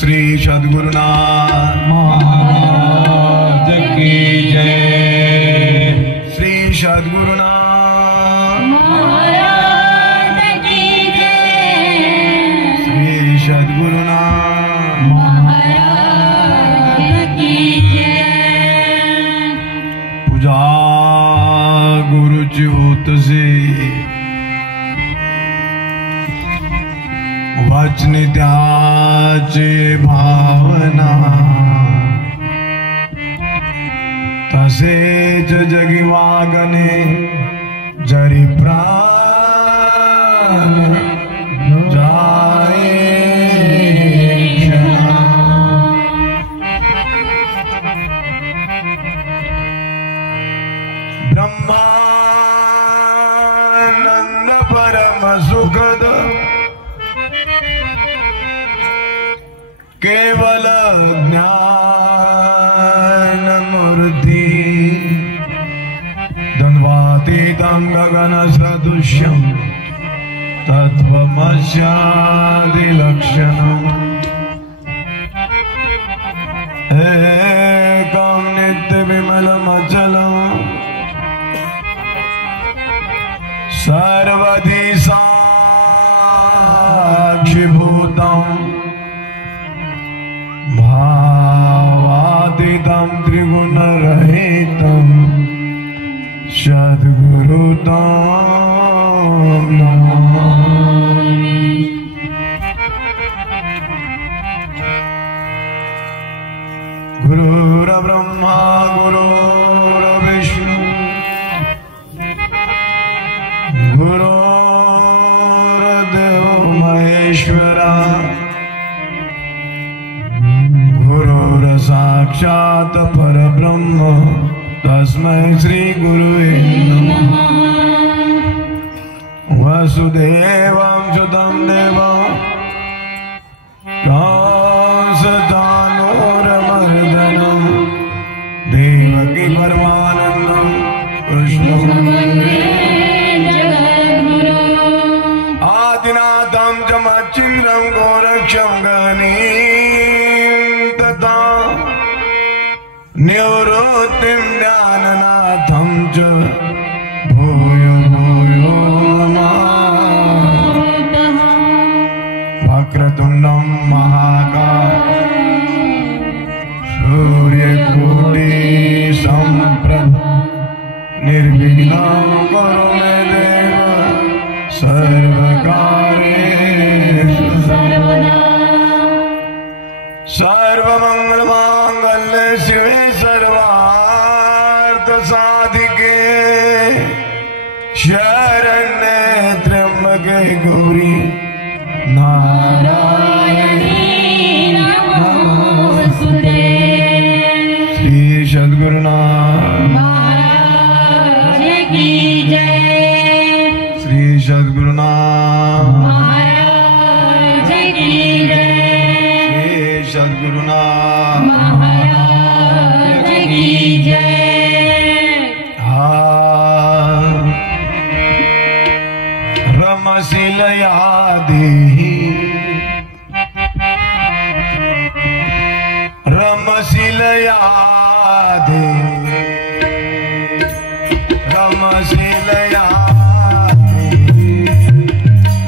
श्री सद्गुरुनाथ महाराज की जय। श्री सद्गुरुनाथ महाराज की जय। श्री सद्गुरुनाथ महाराज की जय। पूजा गुरु ज्योत से वचन त्याचे भावना तसेच जगी वागणे जरी प्राण जाए क्षणा। ब्रह्मानंद परम सुखद केवल ज्ञान मूर्ति द्वन्द्वातीतं गगन सदृश्यं तत्त्वमस्यादिलक्षणम् एकं नित्यविमलमचलं सर्वधि साक्षिभूतम् भावातीतं त्रिगुणरहितं सद्गुरुतं नमामि। गुरुर्ब्रह्मा गुरुर्विष्णु गुरुर्देवो महेश्वरा साक्षात् परब्रह्म तस्मै श्री गुरुवे नमः। वसुदेवं सुतं देवं कंसचाणूरमर्दनं देवकी परमानन्दं कृष्णं वन्दे जगद्गुरुम्। आदिनाथं च मच्छिन्द्रं गोरक्षं गणीं तथा निवृत्तिं ज्ञाननाथं च भूयो भूयो नमामः। वक्रतुण्डं महाकाय सूर्यकोटि समप्रभ निर्विघ्नं कुरु मे देव सर्वकार्येषु सर्वदा। सर्वमंगलमांगल्ये शिवे सर्वार्थ साधिके शरण्ये त्र्यंबके गौरी नारायणी नमोस्तुते। श्री सद्गुरुनाथ महाराज की जय। श्री सद्गुरुनाथ महाराज की जय। सद्गुरुनाथ महाराज की जय। रमशीलया देहि रमशीलया देहि रमशीलया देहि रमशीलया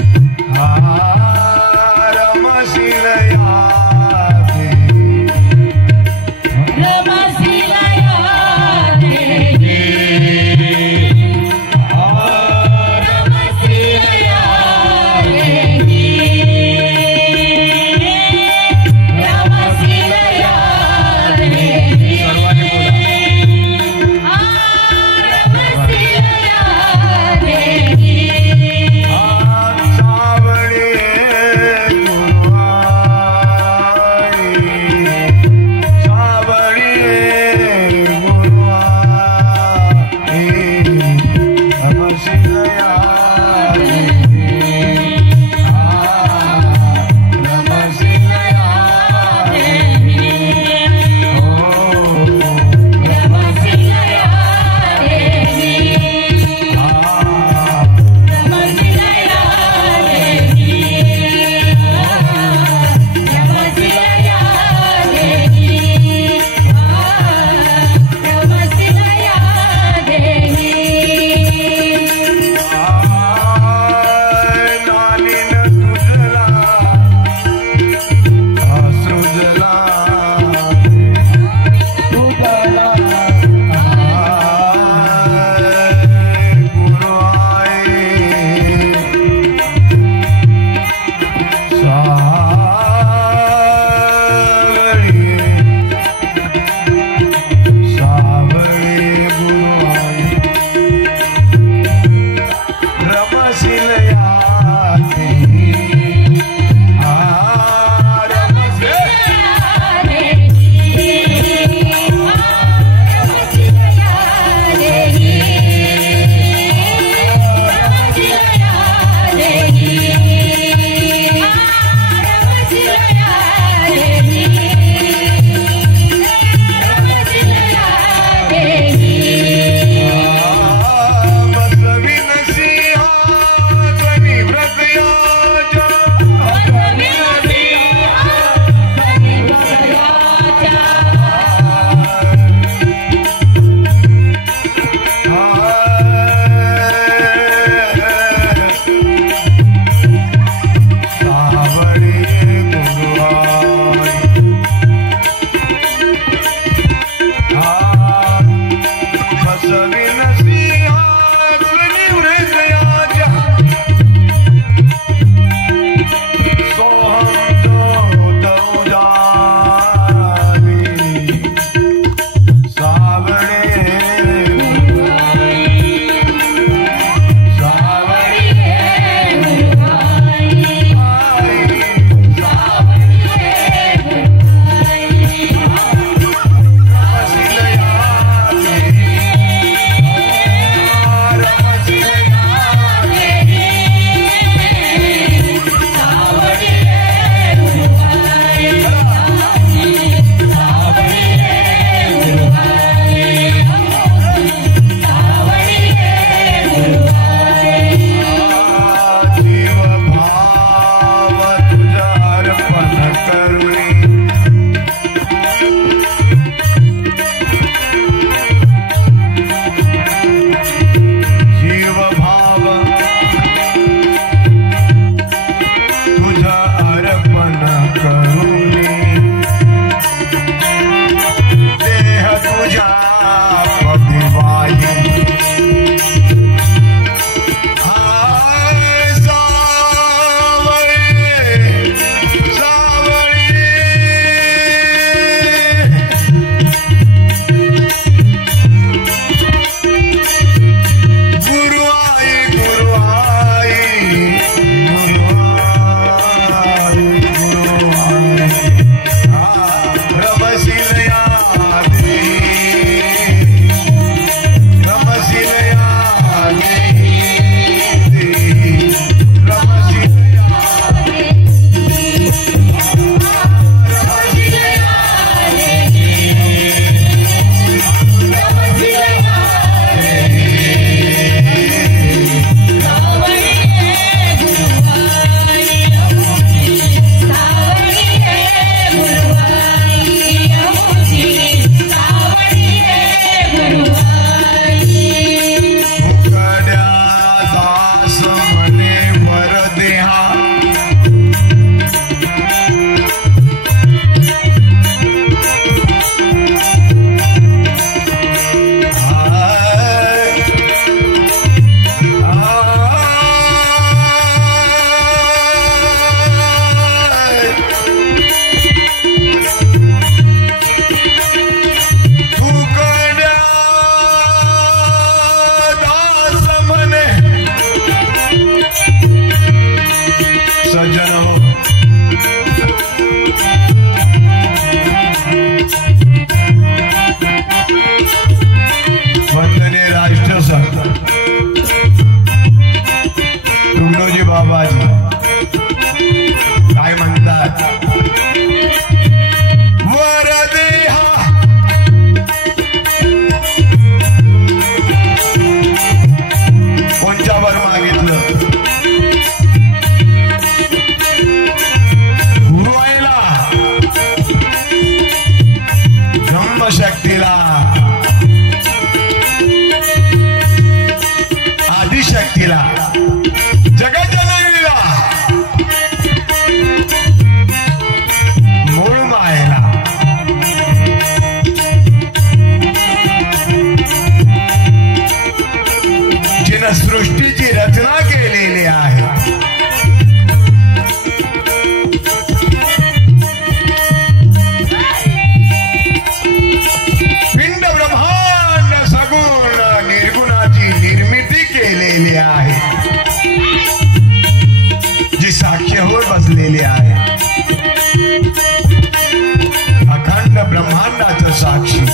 ब्रह्मांडाचं साक्षी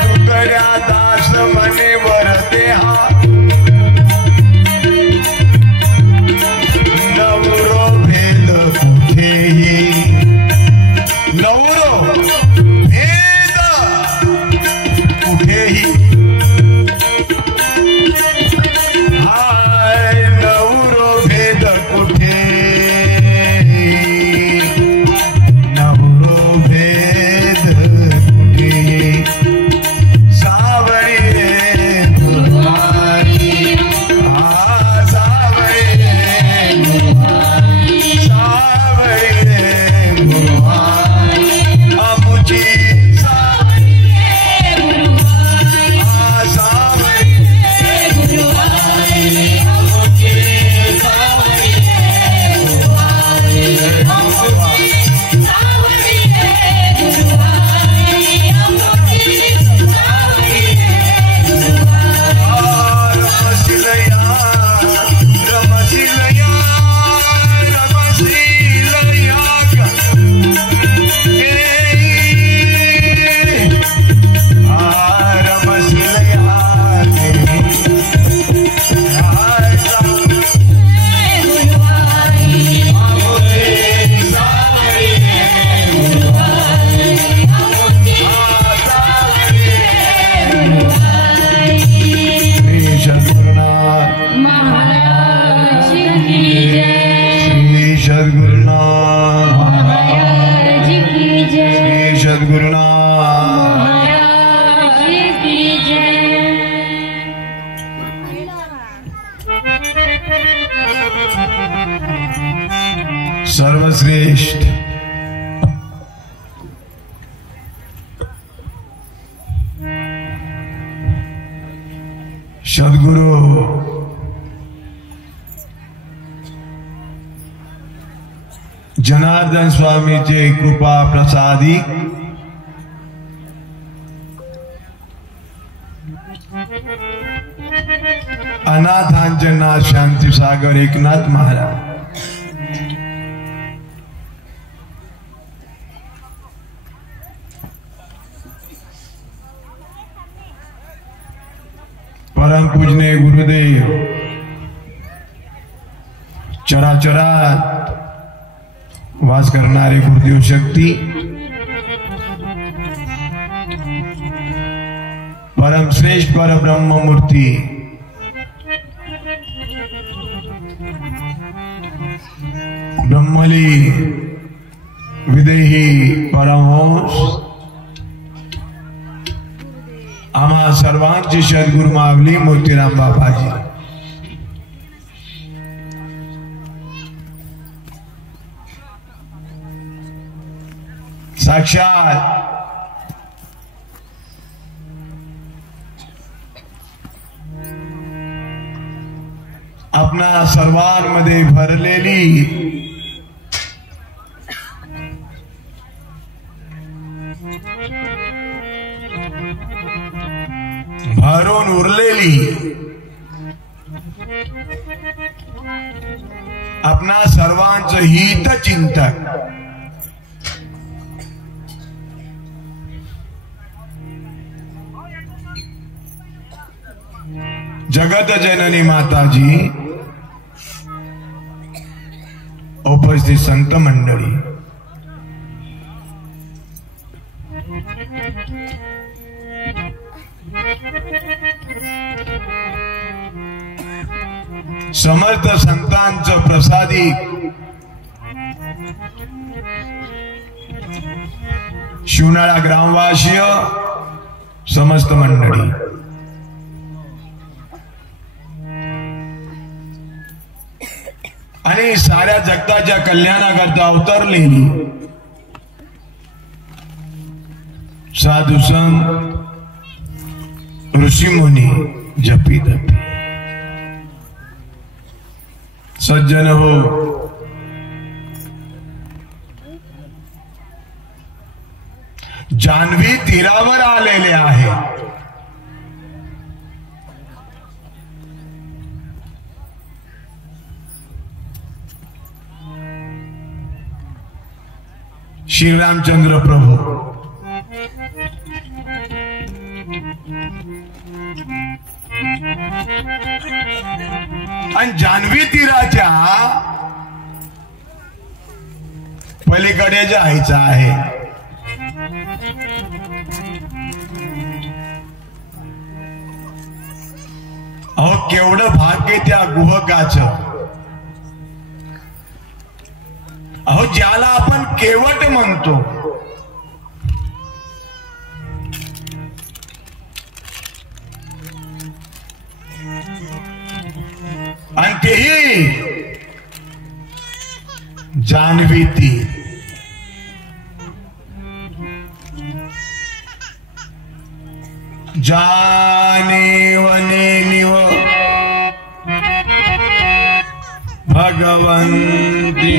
डुकऱ्या दास म्हणे वरते हा नवरो भेद कुठेही नवरो भेद कुठेही नवरो भेद कुठेही नवरो भेद कुठेही सावळी गुरुवारी सावळी गुरुवारी आमुची सर्वश्रेष्ठ सद्गुरु जनार्दन स्वामीचे कृपा प्रसादी अनाथांचे नाथ शांती सागर एकनाथ महाराज परम पूजने गुरुदेव चराचरात वास करणारे गुरुदेव शक्ती परम श्रेष्ठ परब्रह्म मूर्ती ब्रह्मली विदेही परमहंस आम्हा सर्वांचे सद्गुरु माऊली मोतीराम बाबाजी साक्षात आपणा सर्वांमध्ये भरलेली भरून उरलेली आपणा सर्वांचं हित चिंतक जगत जननी माताजी उपस्थित संत मंडळी समर्थ संतांचं प्रसादी शिवनाळा ग्रामवासीय समस्त मंडळी आणि साऱ्या जगताच्या कल्याणाकरता अवतरलेली साधू संत ऋषीमुनी जपी तपी सज्जन हो जान्हवी तीरावर आलेले आहे। श्रीरामचंद्र प्रभू आणि जान्हवी तीराच्या पलीकडे जायचं आहे. अहो केवढं भाग्य त्या गुहकाचं. अहो ज्याला आपण केवट म्हणतो, आणि तेही जान्हवी तीर. जाने वने निव भगवंती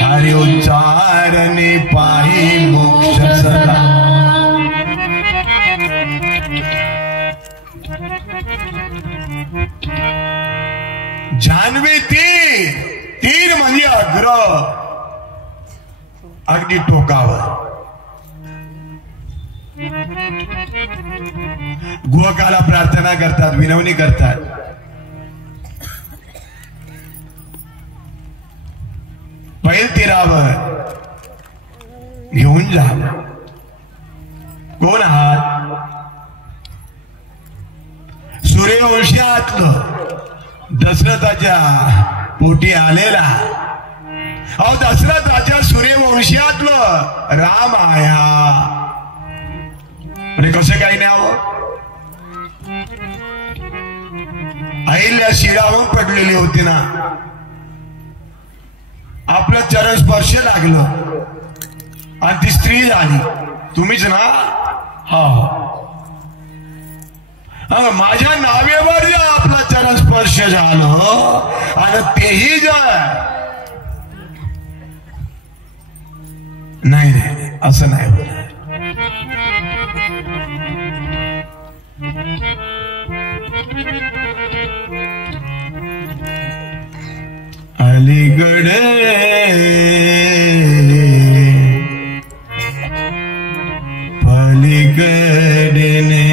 हरि उच्चारणे पाहि मोक्ष सदा. जान्हवी तीर. तीर म्हणजे अग्र, अगदी टोकावर. गुहकाला प्रार्थना करतात, विनवणी करतात. पैल तीरावर घेऊन जा. कोण आहात? सूर्यवंशातलं दशरथाच्या पोटी आलेला. अहो दशरथाच्या सूर्यवंशातलं राम आया. म्हणजे कसं काही न्यावं? अहिल्या शिरावर पडलेली होती ना, आपलं चरण स्पर्श लागलं आणि ती स्त्री झाली. तुम्हीच ना? हा. माझ्या नावेवर आपला चरण स्पर्श झालं आणि तेही नाही नाही असं नाही होणार. अलीगढ़ पलीगढ़ ने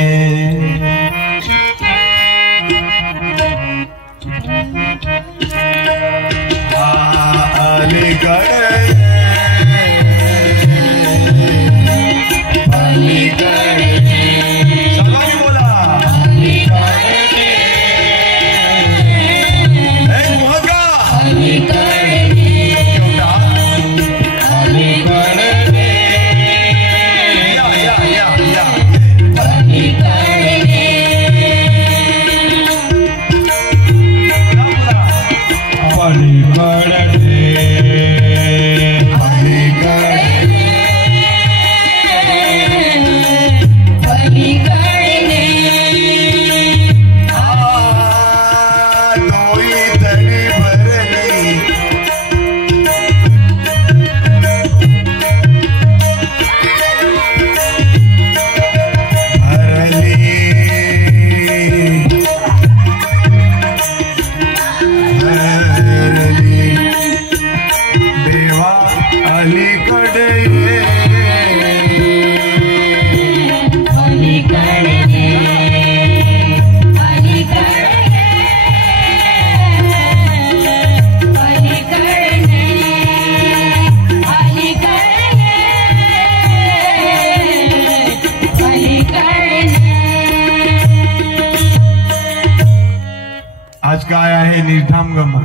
आज काय आहे? निर्धाम गमन.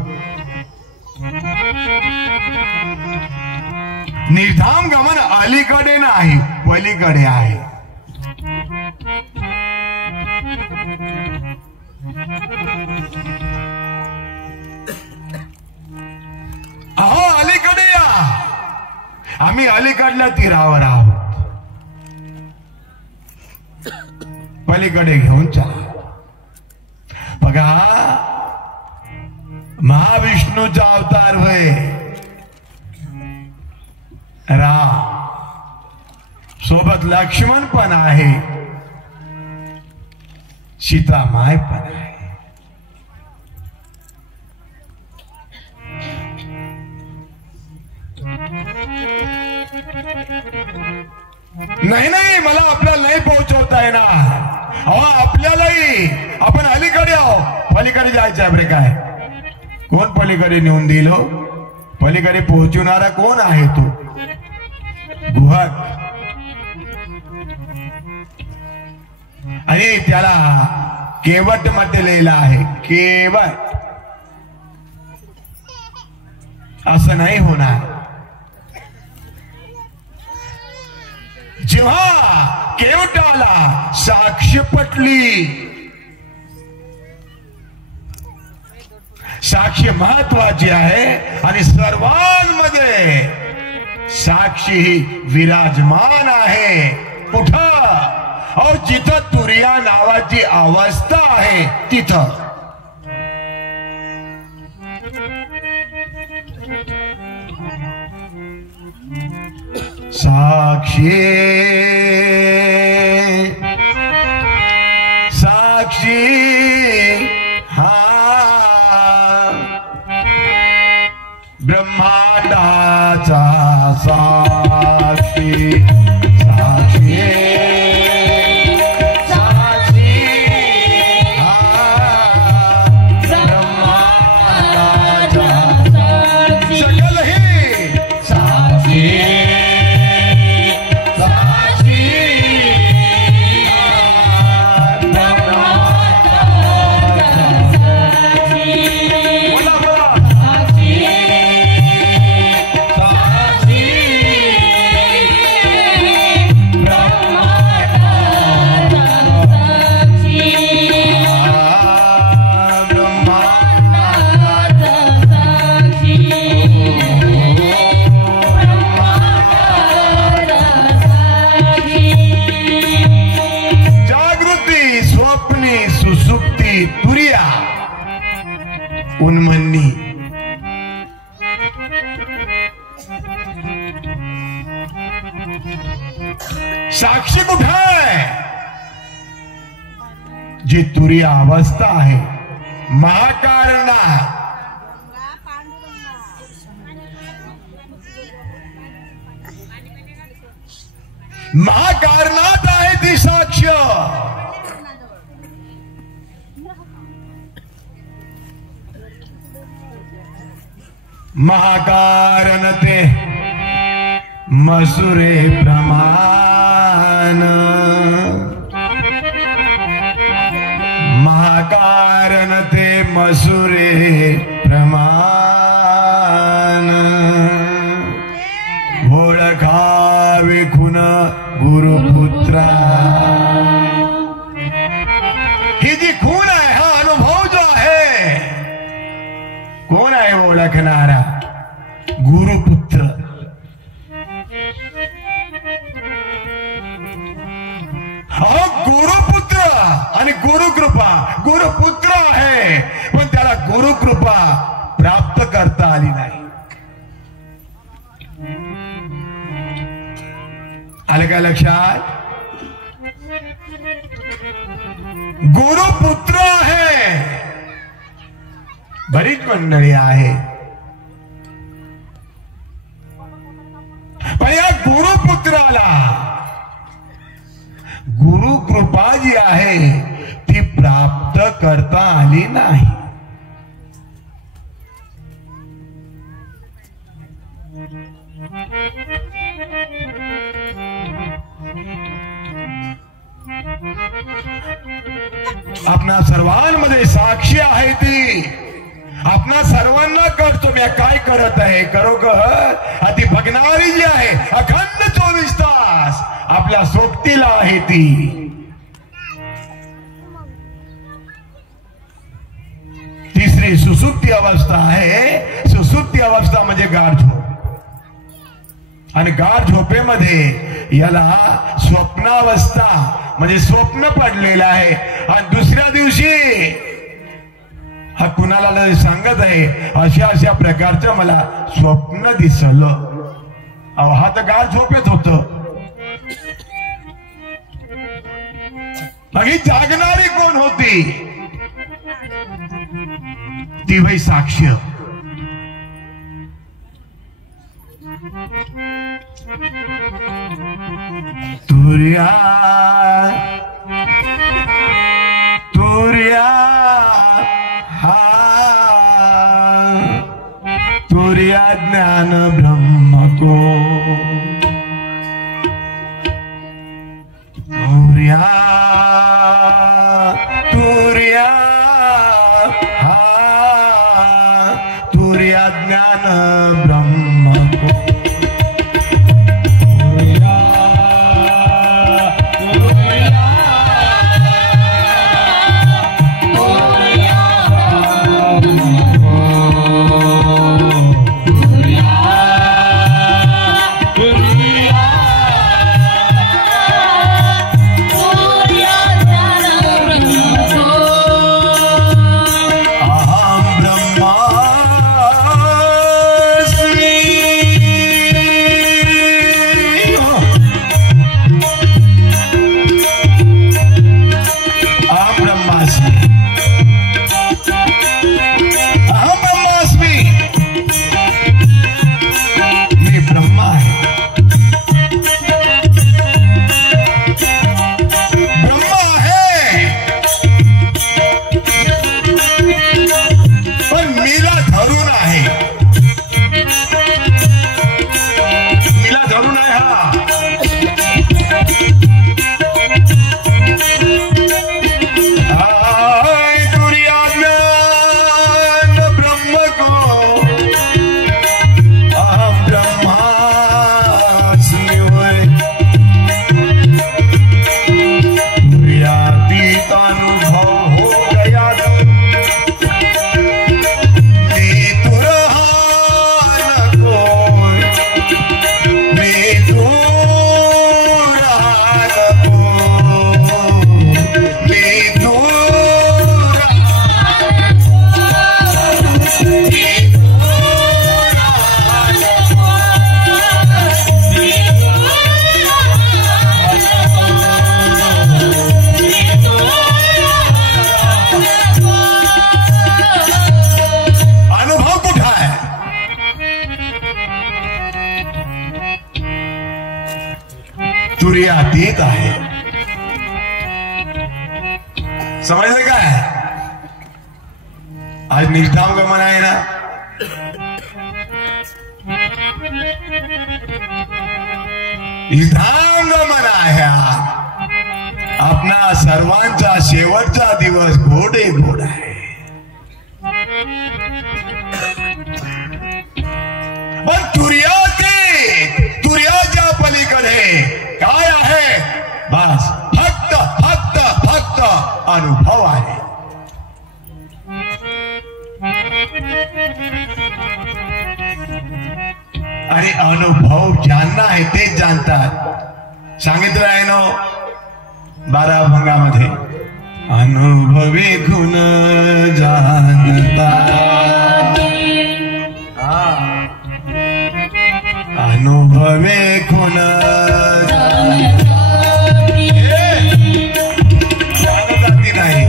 निर्धाम गमन अलीकडे नाही, पलीकडे आहे. अहो अलीकडे या. आम्ही अलीकडल्या तीरावर आहोत. पलीकडे घेऊन चला. बघा महाविष्णूचा अवतार होय राम. सोबत लक्ष्मण पण आहे, सीता माय पण आहे. नाही नाही, मला आपल्याला नाही पोहोचवता येणार. अहो आपल्यालाही, आपण अलीकडे आहो, पलीकडे जायचं आहे. बरे काय, कोण पलीकडे नेऊन दिलो? पलीकडे पोहोचवणारा कोण आहे? तो गुहक. आणि त्याला केवट मध्ये लिहिलं आहे, केवट. असं नाही होणार. जेव्हा केवटाला साक्ष पटली, साक्षी महत्वाची आहे. आणि सर्वांमध्ये साक्षी ही विराजमान आहे. कुठं? अहो जिथं तुरिया नावाची अवस्था आहे तिथं. साक्षी साक्षी हा ब्रह्मांडाचा साक्षी. साक्षी साक्षी हा ब्रह्मांडाचा सकल ही साक्षी. तुरिया उन्मन्नी. साक्षी कुठे आहे? जी तुरिया अवस्था आहे, महाकारणा. महाकारणात आहे ती साक्ष. महाकारण ते मसुरे प्रमाण. महाकारण ते मसुरे प्रमाण. ओळखावे खुन गुरुपुत्रा. ही जी खून आहे, हा अनुभव जो आहे, कोण आहे ओळखणारा? गुरुपुत्र. हा गुरुपुत्र आणि गुरुकृपा. गुरुपुत्र आहे पण त्याला गुरुकृपा प्राप्त करता आली नाही. आलं का लक्षात? गुरुपुत्र आहे. बरीच मंडळी आहे, पण या गुरुपुत्राला गुरुकृपा जी आहे ती प्राप्त करता आली नाही. आपणा सर्वांमध्ये साक्षी आहे ती. आपणा सर्वांना करतो मी काय करत आहे, करो ग ती बघणारी जी आहे अखंड 24 तास आपल्या सोबतीला आहे ती. तिसरी सुसुप्ती अवस्था आहे. सुसुप्ती अवस्था म्हणजे गाढ झोप. आणि गाढ झोपेमध्ये याला स्वप्नावस्था म्हणजे स्वप्न पडलेलं आहे. आणि दुसऱ्या दिवशी हा कुणाला सांगत आहे, अशा अशा प्रकारचं मला स्वप्न दिसलं. हा तर गाढ झोपेत होत. मग ही जागणारी कोण होती? ती वै साक्ष. तू तुर्या तुर्या हा तुर्या ज्ञान ब्रह्म को तुर्या तुर्या हा तुर्या ज्ञान ब्रह्म को तुर्यातीत आहे. समजलं काय? आज निष्ठांगमन आहे ना, निष्ठांगमन आहे. आपला सर्वांचा शेवटचा दिवस गोडे गोड आहे. पण तुर्याच्या पलीकडे काय आहे? बस फक्त फक्त फक्त अनुभव आहे. आणि अनुभव ज्यांना आहे तेच जाणतात. सांगितलं आहे ना 12 भंगामध्ये, अनुभवे गुण जाणता, अनुभवे गुण जाणती नाही,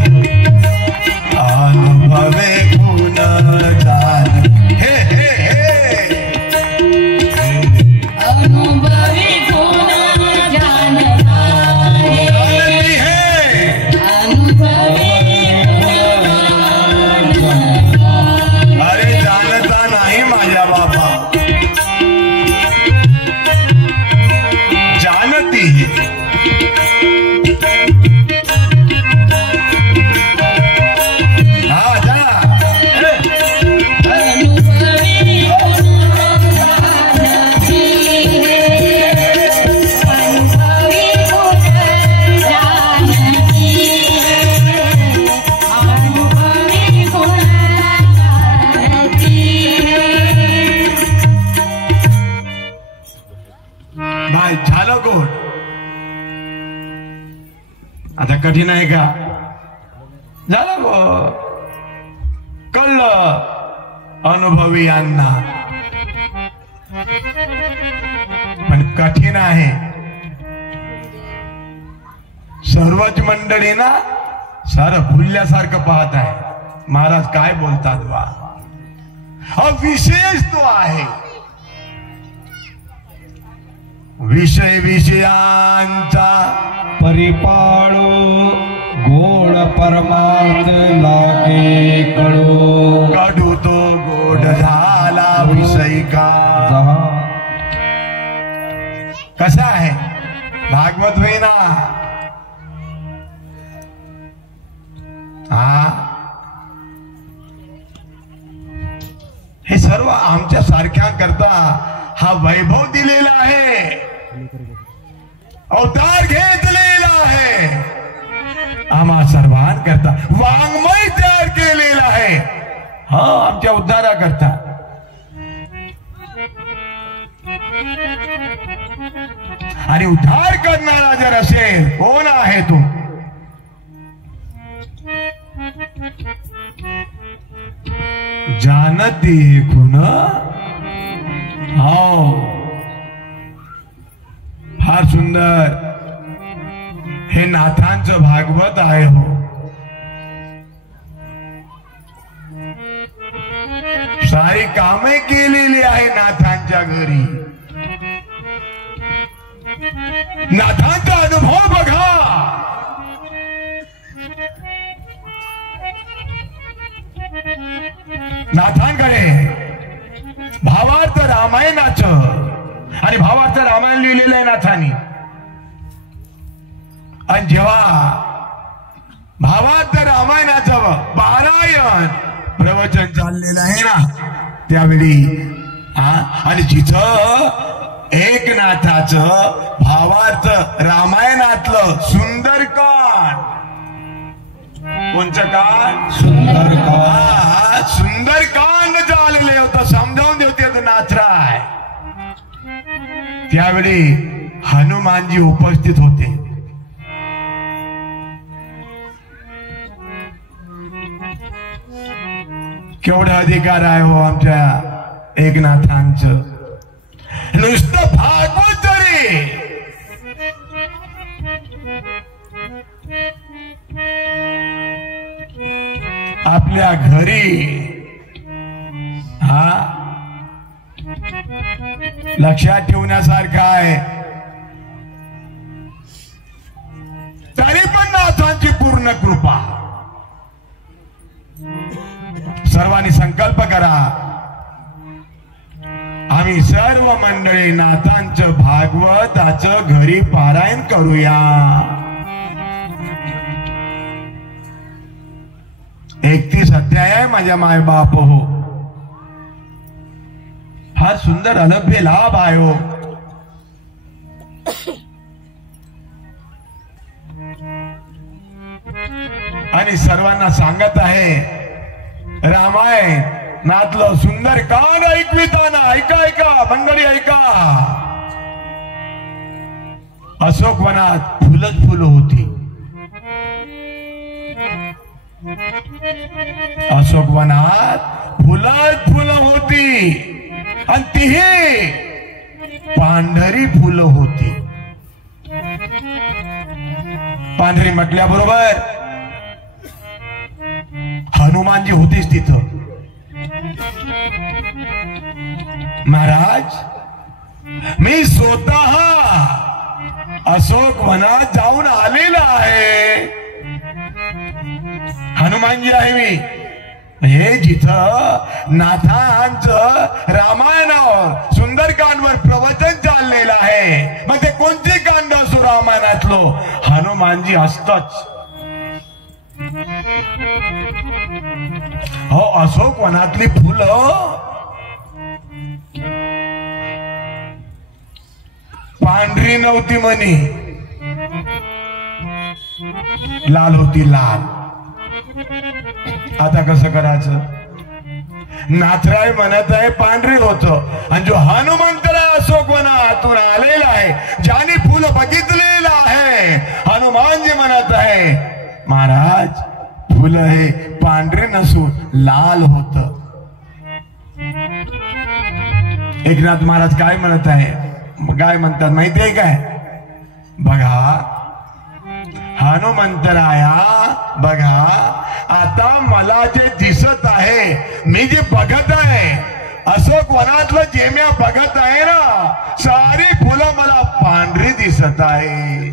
अनुभवे गुण जाण. हे हे हे अनुभवे गुण जाणता है, अनुभवे अरे जानता नाही माझ्या बाबा, जानती है. हाँ जा भाई झालं कोण? आता कठीण आहे का? झालं गो, कळलं अनुभवी यांना. पण कठीण आहे. सर्वच मंडळी ना सार भुलल्यासारखं पाहत आहे. महाराज काय बोलतात वा, हा विशेष तो आहे. विषय विषयांचा परिपाळो गोड परमार्थ लागे कळो काढू तो गोड झाला विषय का. कसा आहे भागवत होईना हे सर्व आमच्या सारख्या करता हा वैभव दिलेला आहे, अवतार घेतलेला आहे, आम्हा सर्वांकरता वाङ्मय तयार केलेला आहे. हा आमच्या उद्धारा करता. आणि उद्धार करणारा जर असेल कोण आहे तू. जानती खुन हो. फार सुंदर हे नाथांचं भागवत आहे हो. सारी कामे केलेली आहे नाथांच्या घरी. नाथांचा अनुभव बघा. नाथांकडे भावार्थ रामायणाचं आणि भावार्थ रामायण लिहिलेलं आहे नाथांनी. आणि जेव्हा भावार्थ रामायणाचं पारायण प्रवचन चाललेलं आहे ना त्यावेळी आणि जिथं एकनाथाचं भावार्थ रामायणातलं सुंदरकांड. कोणचं कांड? सुंदरकांड. सुंदरकांड चालले होतं. समजावून देवते नाथराय. त्यावेळी हनुमानजी उपस्थित होते. केवढा अधिकार आहे हो आमच्या एकनाथांचं. नुसतं भागवत जरी आपल्या घरी लक्षात ठेवण्यासारखं आहे. तरी पण नाथांची पूर्ण कृपा. सर्वांनी संकल्प करा आम्ही सर्व मंडळी नाथांचं भागवताचं घरी पारायण करूया. 31 अध्याय आहे माझ्या माय बाप हो. फार सुंदर अलभ्य लाभ आहे हो. आणि सर्वांना सांगत आहे रामायणातलं सुंदर कांड ऐकविताना ऐका ऐका मंडळी ऐका. अशोक वनात फुलच फुलं होती. अशोक वनात फुलच फुलं होती आणि तीही पांढरी फुलं होती. पांढरी म्हटल्याबरोबर हनुमानजी होतेच तिथं. महाराज मी स्वतः अशोक वनात जाऊन आलेला आहे. हनुमानजी आहे मी. हे जिथं नाथांचं रामायणावर सुंदरकांडवर प्रवचन चाललेलं आहे मग ते कोणते कांड असो रामायणातलो हनुमानजी असतच. हो अशोक वनातली फुलं पांढरी नव्हती म्हणे, लाल होती लाल. आता कसं करायचं. नाथराय म्हणत आहे पांढरी होत आणि जो हनुमंतराय अशोक वनातून आलेला आहे ज्याने फुलं बघितलेलं आहे हनुमानजी म्हणत आहे महाराज फुलं हे पांढरे नसून लाल होत. एकनाथ महाराज काय म्हणत आहे काय म्हणतात माहितीये काय. बघा हनुमंतराया बघा आता मला जे दिसत आहे मी जे बघत आहे अशोक वनातलं जे मी बघत आहे ना सारी फुलं मला करता है।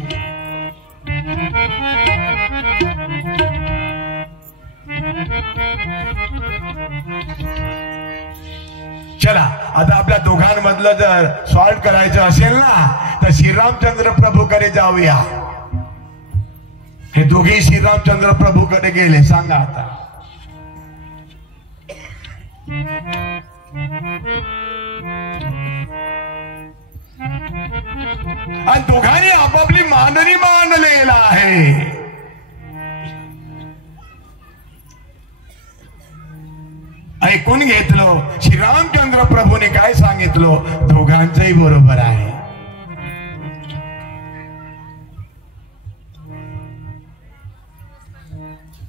चला आता आपल्या दोघांमधलं जर सॉल्व करायचं असेल ना तर श्रीरामचंद्र प्रभूकडे जाऊया। हे दोघे श्रीरामचंद्र प्रभूकडे गेले, सांगा आता। आणि दोघांनी आपापली मांडणी मांडलेला आहे। ऐकून घेतलो श्रीरामचंद्र प्रभूने काय सांगितलं, दोघांचंही बरोबर आहे।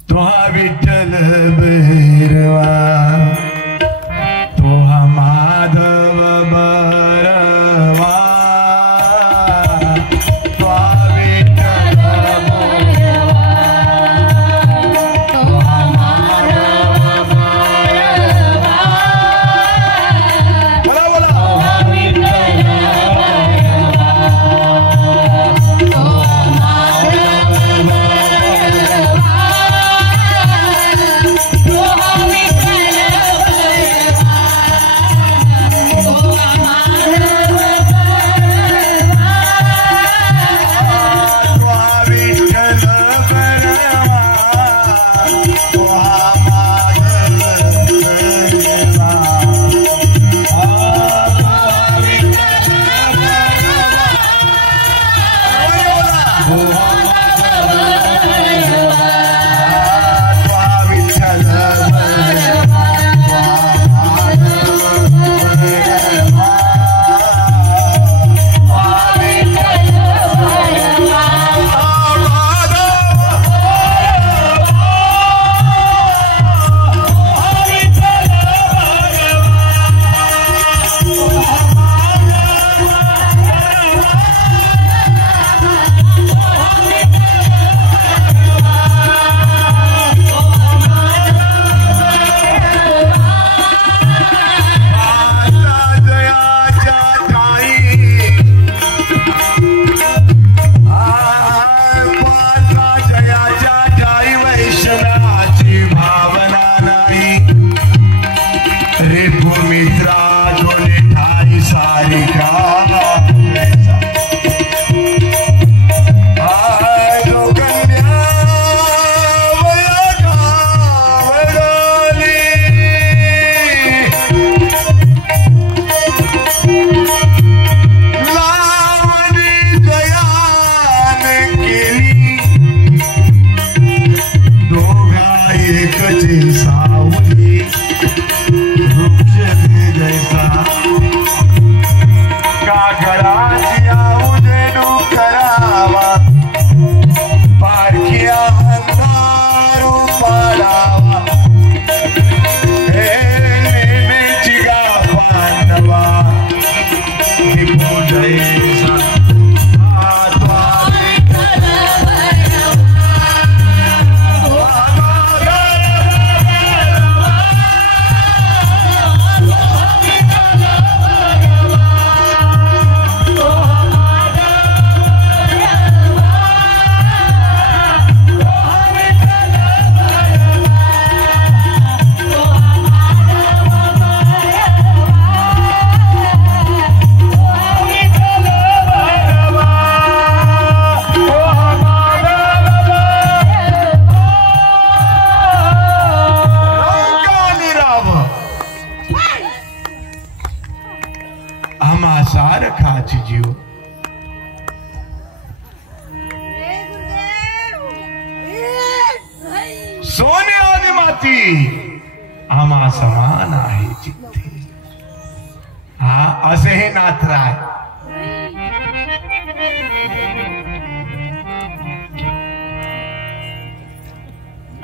तो हा विठ्ठल भैरवा, तो हा माधव बरवा, तो हा विठ्ठल भैरवा, तो हा माधव बरवा, बोला बोला, तो हा विठ्ठल भैरवा, तो हा माधव बरवा, तो हा विठ्ठल सारखाच जीव सोने आणि माती आम्हा समान आहे चित्ते। हा असे हे नाथराय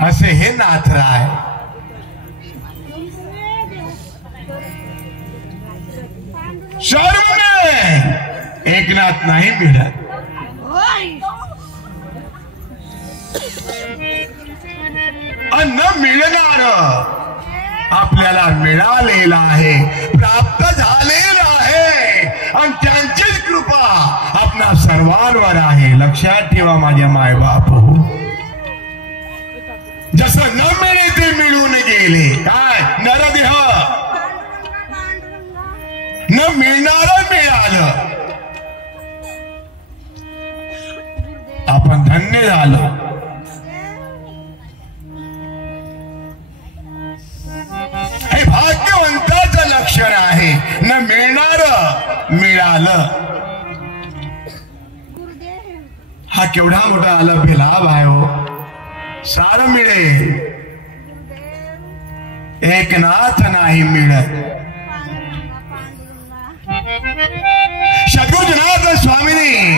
असे हे नाथराय सर्व एकनाथ नाही मिळत। अन्न मिळणार आपल्याला मिळालेला आहे, प्राप्त झालेला आहे आणि त्यांचीच कृपा आपणा सर्वांवर लक्षात ठेवा माझे माय बाप हो, जसं न मिळे ते मिळून गेले. काय नरदेह न मिळणार मिळालं, आपण धन्य झालो. हे भाग्यवंताचं लक्षण आहे. न मिळणार मिळालं, हा केवढा मोठा अलभ्य लाभ आहे हो. सारं मिळेल, एकनाथ नाही मिळत. सद्गुरु जनार्दन स्वामींनी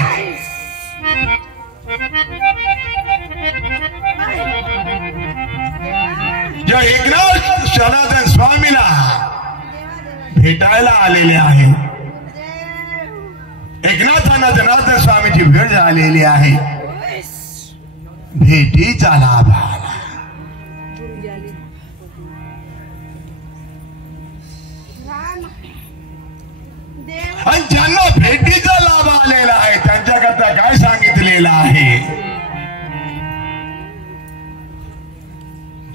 जो एकनाथ जनार्दन स्वामीला भेटायला आलेले आहे, एकनाथांना जनार्दन स्वामीची भेट झालेली आहे. भेटीचा लाभ आला. आणि ज्यांना भेटीचा लाभ आलेला आहे त्यांच्याकरता काय सांगितलेलं आहे?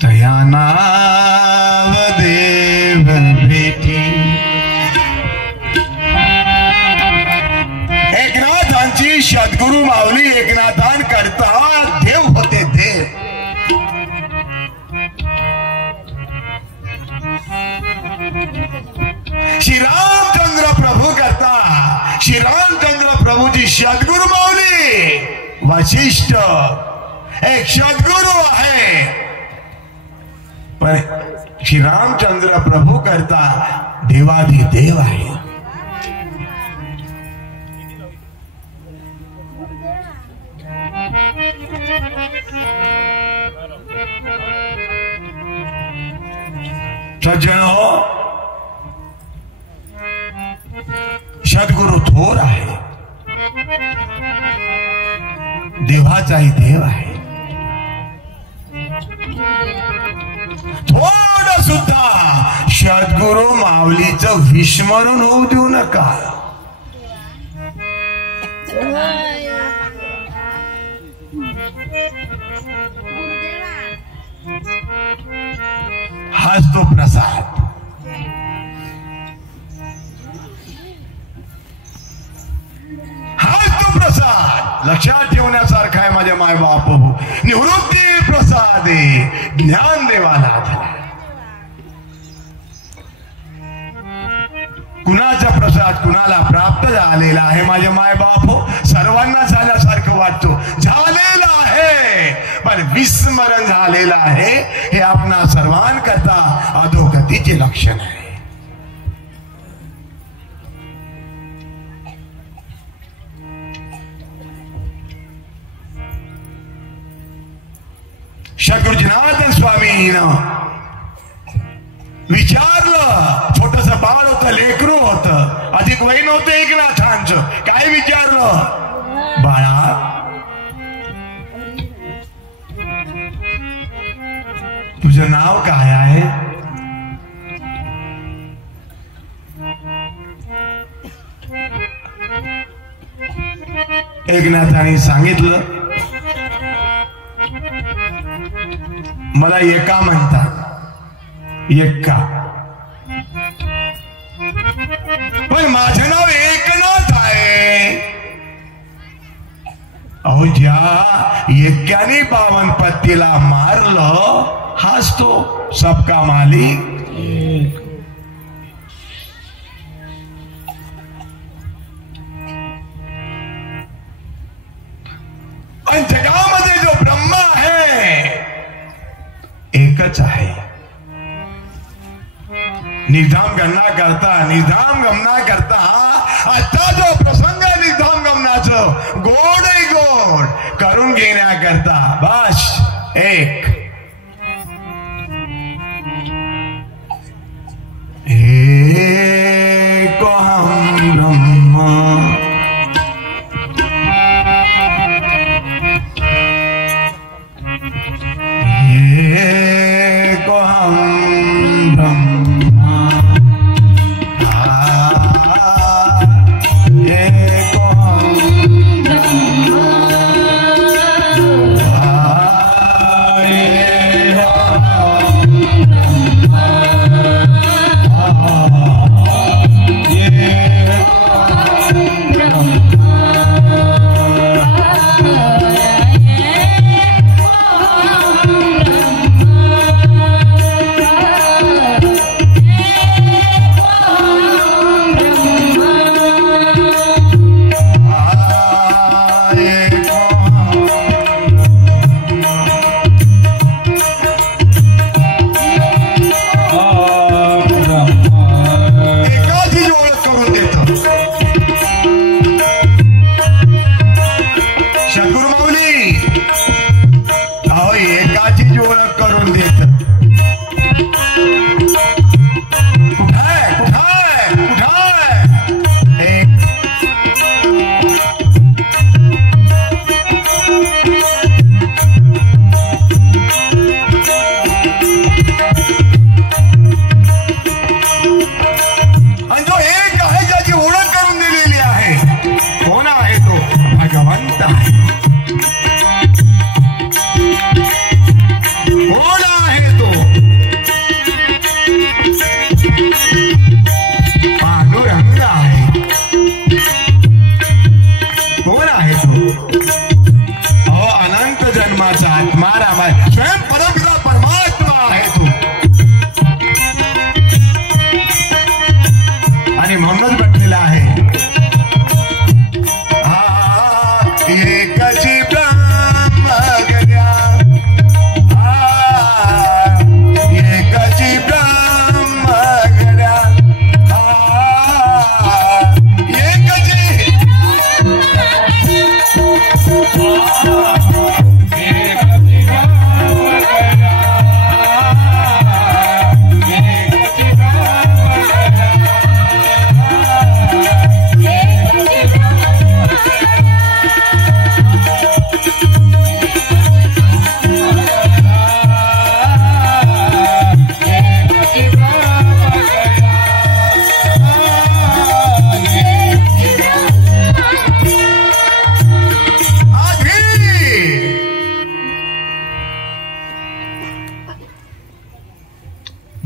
तया नाव देव भेटी. एकनाथांची सद्गुरु माऊली एकनाथांकरता देव होते देव. श्री रामचंद्र प्रभू करता, श्री रामचंद्र प्रभूची सद्गुरु माऊली वशिष्ठ एक सद्गुरु आहे, पण श्री रामचंद्र प्रभू करता देवाधिदेव आहे. सज्जनो, सद्गुरु थोर आहे, देवाचाही देव आहे. थोडं सुद्धा सद्गुरु माऊलीचं विस्मरण होऊ देऊ नका. हाच तो प्रसाद. हाच तो प्रसाद लक्षात ठेवण्यासारखा आहे माझ्या माय बाप हो. निवृत्ती प्रसादे ज्ञान देवाला झाला. कुणाचा प्रसाद कुणाला प्राप्त झालेला आहे माझे माय बाप हो. सर्वांना झाल्यासारखं वाटतो, झालेला आहे, पण विस्मरण झालेलं आहे. हे आपणा सर्वांकरता अधोगतीचे लक्षण आहे. सद्गुरु जनार्दन स्वामीनं विचारलं, छोटस बाळ होतं, लेकरू होतं, अधिक वय नव्हतं एकनाथांचं. काय विचारलं? बाळा, तुझं नाव काय आहे? एकनाथाने सांगितलं, मला एका म्हणतात. एक्का, पण माझं नाव एकनाथ आहे. अहो, ज्या एक्क्याने 52 पत्तीला मारलं हाच तो सबका मालिक. आणि जगामध्ये जो ब्रह्मा आहे एकच आहे. निधाम गमना करता आता जो प्रसंग निधाम गमनाचं गोड करून घेण्याकरता बस एक एको हम ब्रह्म एको हम ब्रह्म एको हम सांगितलं आहे एकची ब्रह्मगड्या एकची ब्रह्मगड्या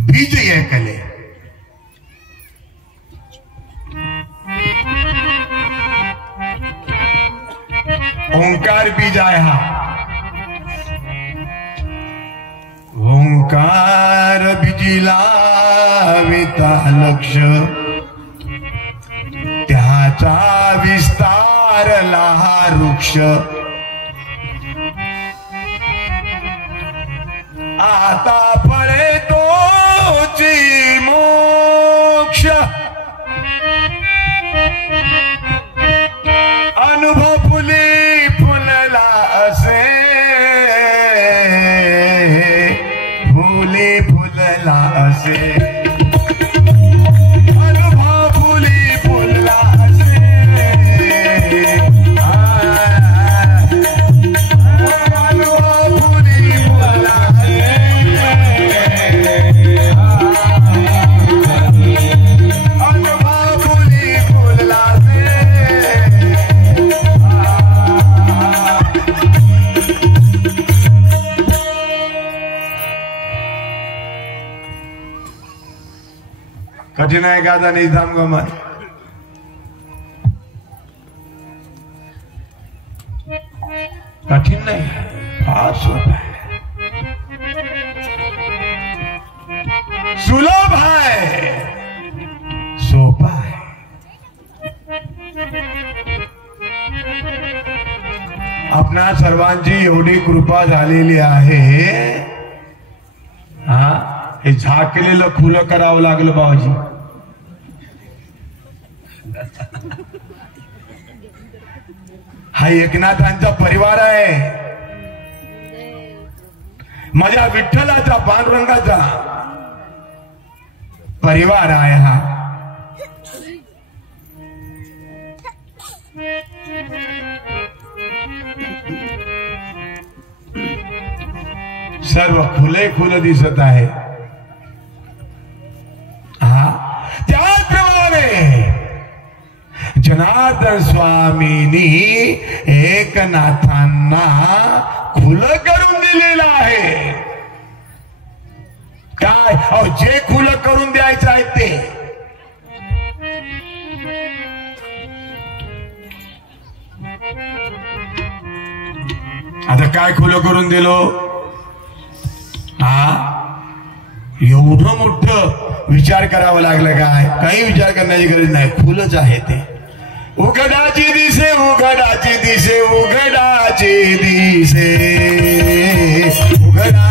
बीज ऐकले ओंकार बीज आहे हा ओंकार बीजीला विता लक्ष त्याचा विस्तारला हा वृक्ष आता फळे तोची मोक्ष अनुभव फुली फुलला असे फुली फुलला असे अनुभव फुली फुलला असे अनुभव फुली फुलला कठीण आहे का आता नाही थांब गमत कठीण नाही फार सोपं आहे सुलभ आहे सोपा आहे आपणा सर्वांची एवढी कृपा झालेली आहे हा हे झाकलेलं खुलं करावं लागलं बाबाजी हा एकनाथांचा परिवार आहे माझ्या विठ्ठलाचा पांडुरंगाचा परिवार आहे हा सर्व खुले खुले दिसत आहे जनार्दन स्वामींनी एकनाथांना खुलं करून दिलेलं आहे काय जे खुलं करून द्यायचं आहे ते आता काय खुलं करून दिलो एवढं मोठं विचार करावं लागलं काय काही विचार करण्याची गरज नाही खुलच आहे ते उघडाची दिसे उघडाची दिसे उघडाची दिसे उघडाची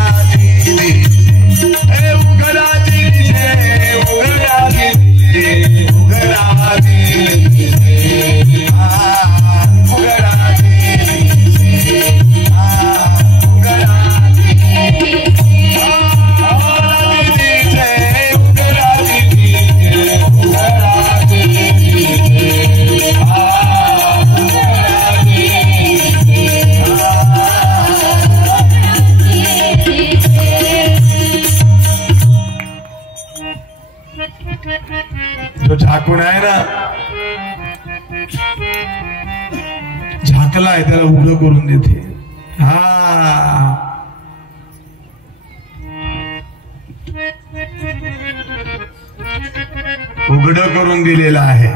दिसे उघडाची दिसे उघडाची दिसे उघडाची दिसे जो झाकून आहे ना झाकला आहे त्याला उघड करून देते उघड करून दिलेला आहे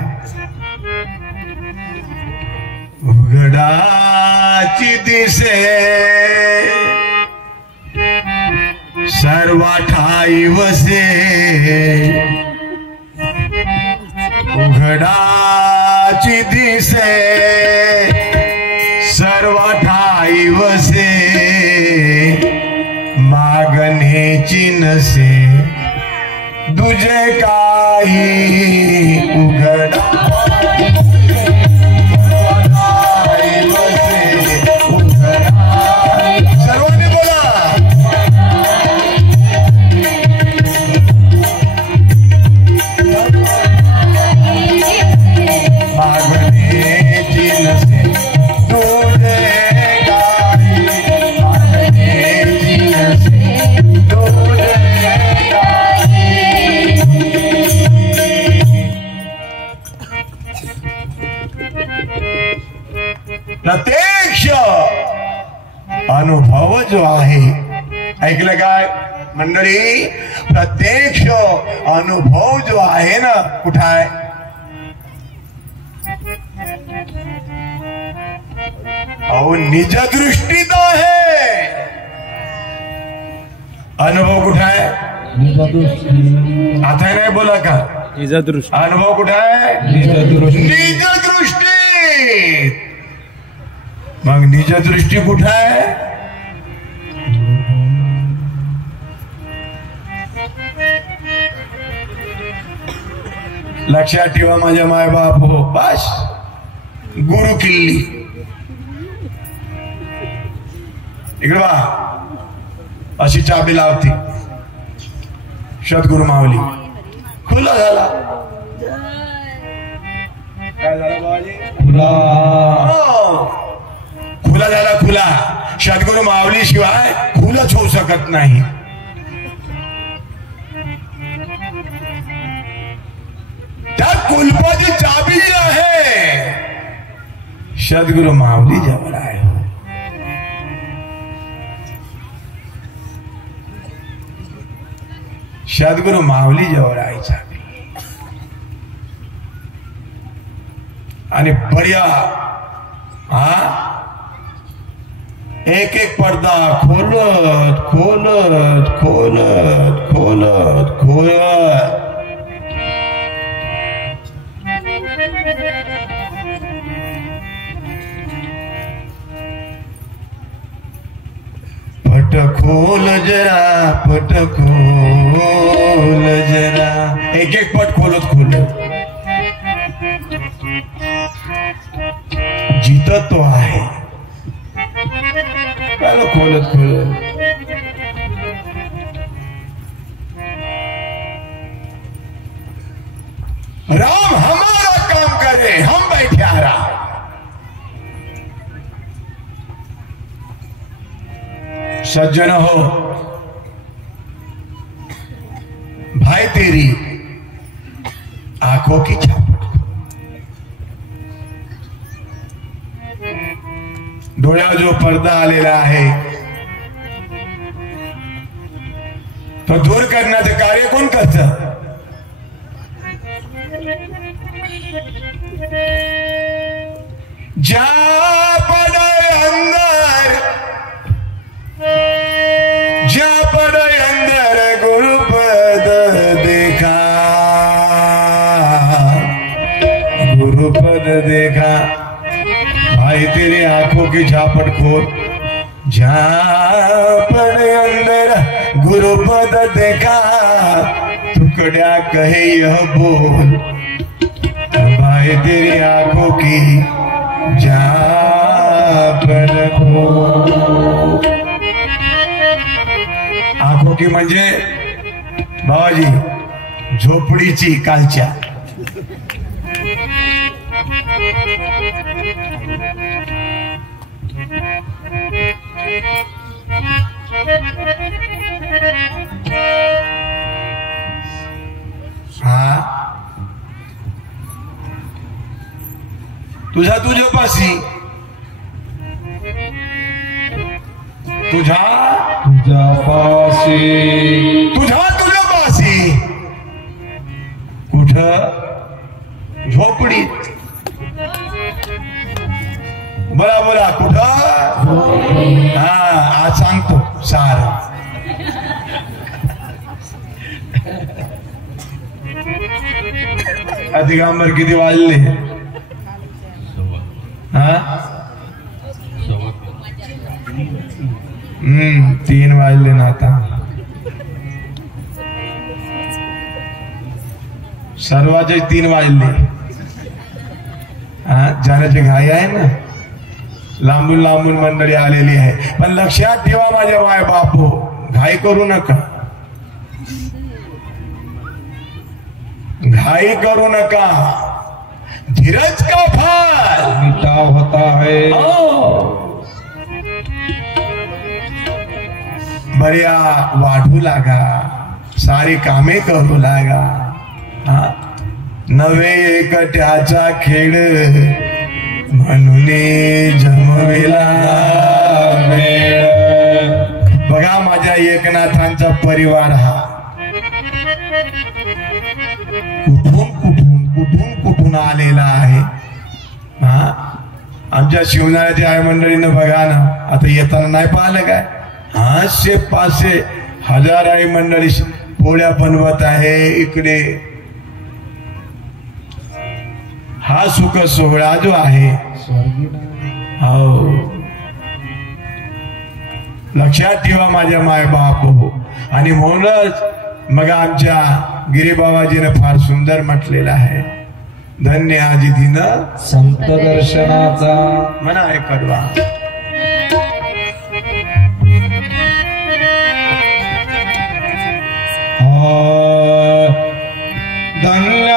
उघडाची दिसे सर्व ठाई वसे उघडाची दिसे सर्व ठाई वसे मागणेची नसे तुझे काही उघडा सर्वांनी बोला मागणेची नसे तुझे काही मागणेची नसे तुझे प्रत्यक्ष अनुभव जो आहे ऐकलं काय मंडळी प्रत्यक्ष अनुभव जो आहे ना कुठं आहे अहो निजदृष्टीत आहे अनुभव कुठं आहे आता नाही बोला का निजदृष्टी अनुभव कुठं आहे निजदृष्टी मग निजदृष्टी कुठं आहे लक्षात ठेवा माझ्या मायबाप हो बस गुरु किल्ली इकडे बा अशी चाबी लावती सद्गुरु माऊली खुला झाला काय झालं बाबाजी खुला झाला खुला सद्गुरु माऊली शिवाय खुलच होऊ शकत नाही त्या कुलपाची चाबी जी आहे सद्गुरु माऊली जवळ आहे सद्गुरु माऊली जवळ आहे चाबी आणि बढिया एक एक पडदा खोलत खोलत खोलत खोलत खोलत पट खोल जरा पट खोल जरा एक एक पट खोलत खोलत जिथं तो आहे खोलत खोलत राम हमारा काम करे हम बैठे आराम सज्जन हो भाई तेरी आंखों की छापट डोळ्यावर जो पडदा आलेला आहे तो दूर करण्याचं कार्य कोण करतं जा पड़े अंदर जा पड़े अंदर गुरुपद देखा गुरुपद देखा भाई तेरी आंखों की झापट खोल जहां पड़े अंदर गुरुपद देखा टुकड़ा कहे यह बोल भाई तेरी आंखों की झापट खोल आंखों की म्हणजे बाबाजी झोपडीची कालच्या हा तुझ्या तुझ्यापाशी तुझ्या तुझ्यापाशी तुझ्यापाशी कुठं झोपडीत बोला बोला कुठं हा आज सांगतो सार दिगंबर किती वाजले? हा 3 वाजले ना आता. सर्वाचे 3 वाजले. हा जाण्याची घाई आहे ना, लांबून लांबून मंडळी आलेली आहे. पण लक्षात ठेवा माझ्या माय बापो, घाई करू नका, घाई करू नका. धीरज का फल मीठा होता है. बऱ्या वाढू लागा, सारी कामे करू लागा. नवे एकट्याचा खेळ म्हणून जमविला वेळ. बघा माझ्या एकनाथांचा परिवार हा कुठून आलेला आहे. हा आमच्या शिवनाळ्याच्या आई मंडळीनं बघा ना, आता येताना नाही पाहिलं काय, 500 हजार आई मंडळी पोळ्या बनवत आहे इकडे. हा सुख सोहळा जो आहे, हो लक्षात ठेवा माझ्या माय बाप हो. आणि म्हणूनच मग आमच्या गिरीबाबाजीने फार सुंदर म्हटलेलं आहे, धन्य आजी दिन संत दर्शनाचा. म्हणा हे कडवा. धन्य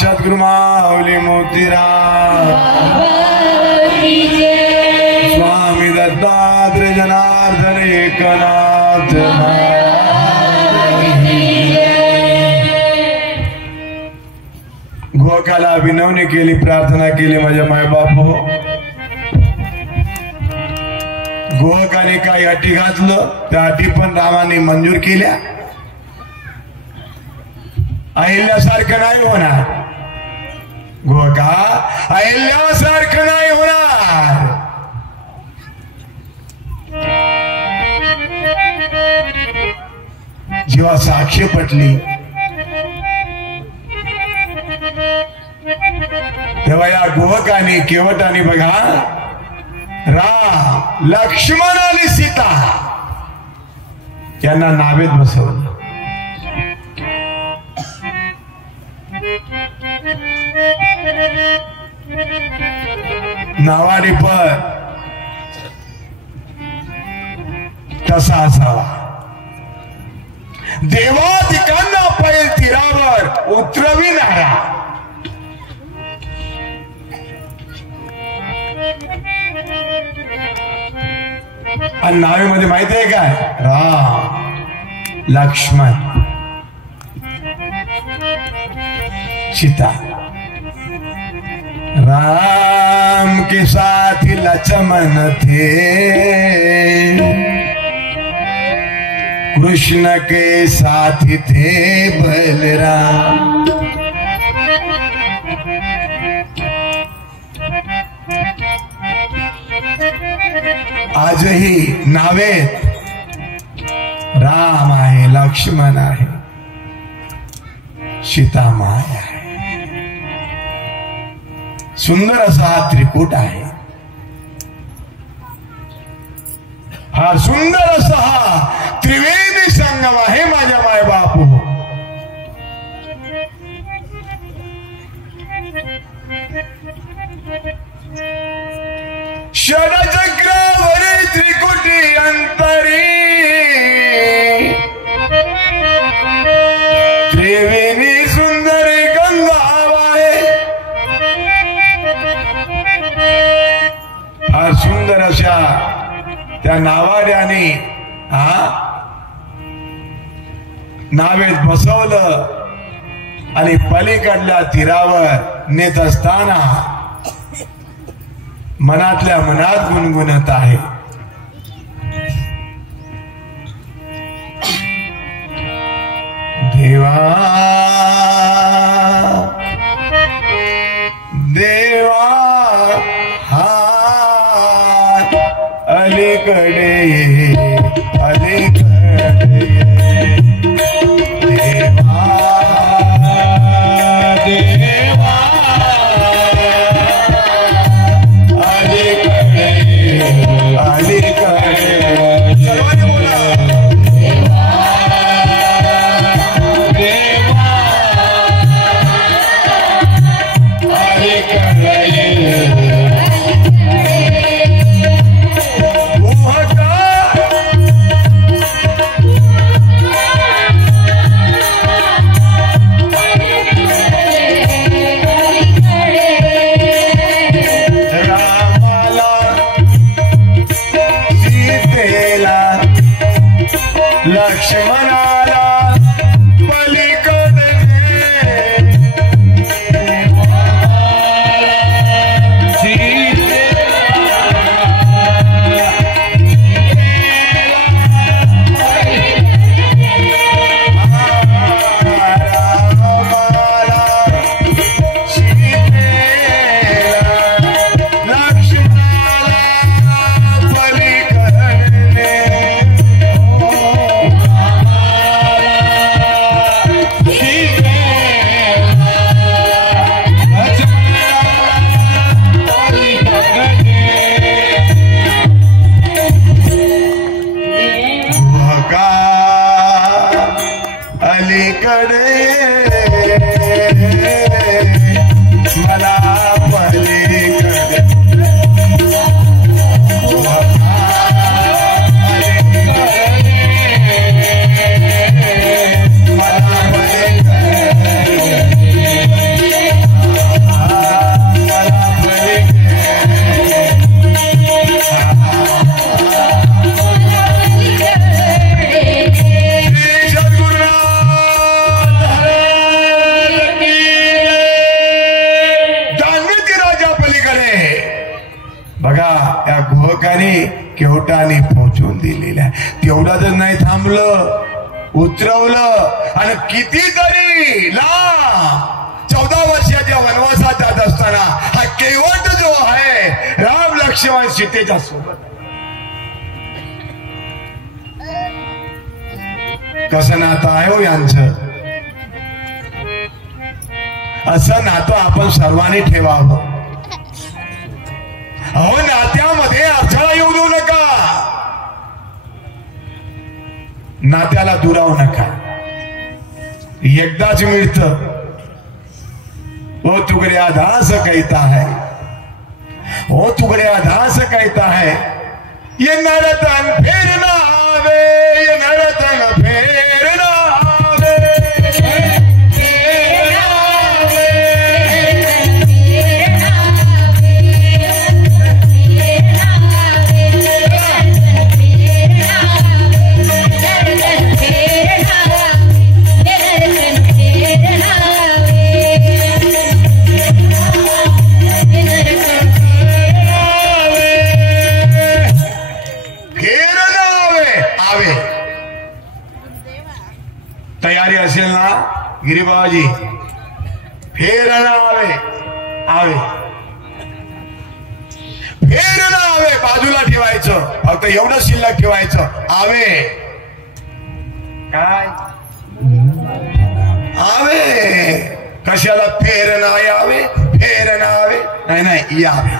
सद्गुरु माऊली मोतीराम स्वामी दत्तात्रय जनार्दन एकनाथ. गोकाला विनवणी केली, प्रार्थना केली माझ्या मायबाप हो. गोकाने काही अटी घातलं, त्या अटी पण रामाने मंजूर केल्या. अहिल्यासारखं नाही होणार गोका, अहिल्यासारखं नाही होणार. जेव्हा साक्ष पटली तेव्हा या गोहकाने केवटाने बघा राम लक्ष्मण आणि सीता यांना नावेत बसवलं. नावाने पण तसा असावा. देवादिकांना पैल तीरावर उतरविणारा, आणि नावेमध्ये माहिती आहे काय? राम, लक्ष्मण, सीता. राम के साथ लक्ष्मण थे, कृष्ण के साथ थे बलराम. आजही नावेत राम आहे, लक्ष्मण आहे, सीतामाय आहे. सुंदर असा हा त्रिकूट आहे. फार सुंदर असा हा त्रिवेणी संगम आहे माझ्या माय बापू. षडचक्रावरी त्रिकुटी अंतरी, त्रिवेणी सुंदरी गंगाबाई. फार सुंदर अशा त्या नावाड्याने नावेत बसवलं आणि पलीकडल्या तीरावर नेत असताना मनातल्या मनात गुणगुणत आहे. देवा देवा हा अलीकडे अलीकडे देवा देवा अलीकडे अलीकडे. सर्वांनी बोला देवा अलीकडे. लक्ष्मणाला पलीकडे केवटाने पोहोचवून दिलेला आहे. तेवढा जर नाही थांबलं, उतरवलं आणि कितीतरी 14 वर्षाच्या वनवासात जात असताना हा केवट जो आहे राम लक्ष्मण सीतेच्या सोबत. कसं नातं आहे हो यांचं. असं नातं आपण सर्वांनी ठेवावं. अहो नात्यामध्ये अडथळा येऊ देऊ नका, नात्याला दुरावू नका. एकदाच मिळत. ओ तुगड्या दास कहता है, ओ तुगड्या दास कहता है, ये नरतन फिर ना आवे. तयारी असेल ना गिरीबाबाजी, फेर ना आवे, आवे फेर ना आवे बाजूला ठेवायचं, फक्त एवढं शिल्लक ठेवायचं. आवे काय आवे, कशाला फेर ना यावे, फेर ना आवे, नाही नाही यावे.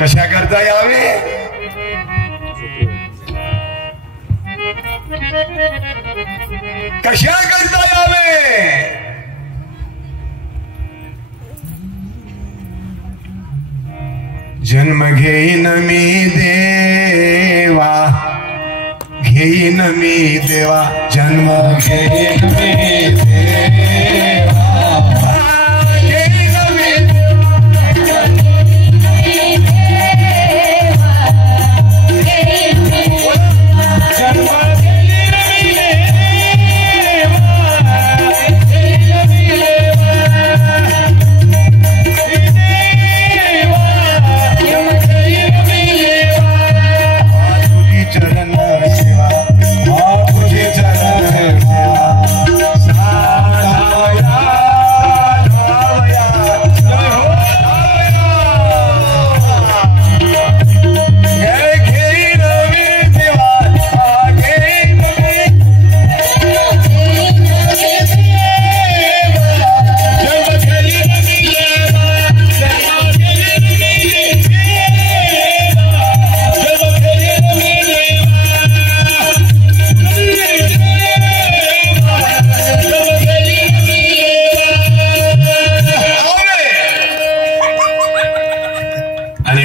कशा करता यावे, कशा करता यावे. जन्म घेईन मी देवा, घेईन मी देवा, जन्म घेईन मी देवा, घेईन मी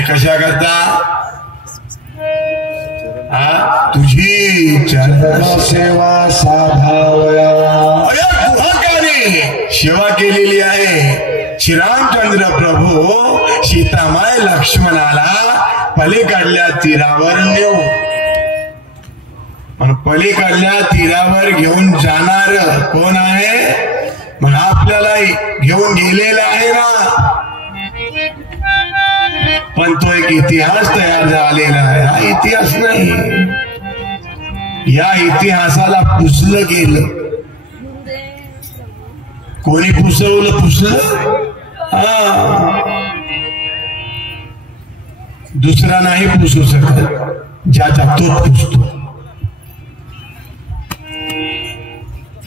कशा करता तुझी चरण सेवा साधावया. गुहाकाने सेवा केलेली आहे. श्रीरामचंद्र प्रभू सीतामाय लक्ष्मणाला पलीकडल्या तीरावर नेऊ, पण पलीकडल्या तीरावर घेऊन जाणार कोण आहे, मग आपल्याला घेऊन गेलेला आहे ना. पण तो एक इतिहास तयार झालेला आहे. हा इतिहास नाही, या इतिहासाला पुसलं गेलं. कोणी पुसवलं, पुसलं दुसरा नाही पुसू शकत, ज्याचा तो पुसतो.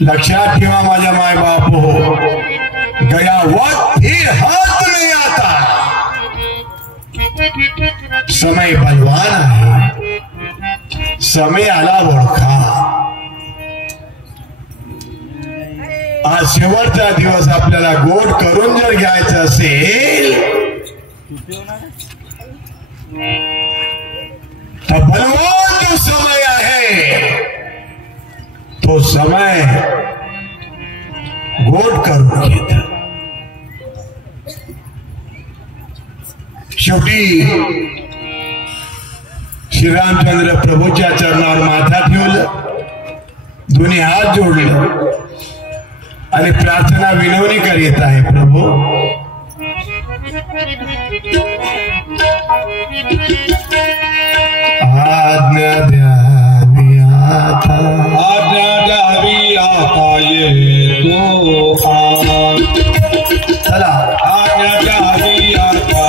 लक्षात ठेवा माझ्या माय बाप हो, गया वक्त ही हाथ नहीं आता. समय बलवान आहे, समय आला ओळखा. आज शेवटचा दिवस आपल्याला गोड करून जर घ्यायचं असेल तर बलवान जो समय आहे तो समय गोड करून घेत. शेवटी श्रीरामचंद्र प्रभूच्या चरणावर माथा ठेवलं, दोन्ही हात जोडले आणि प्रार्थना विनवणी करीत आहे. प्रभू आज्ञा द्यावी आता, आज्ञा द्यावी आता येतो. चला आज्ञा द्यावी आता,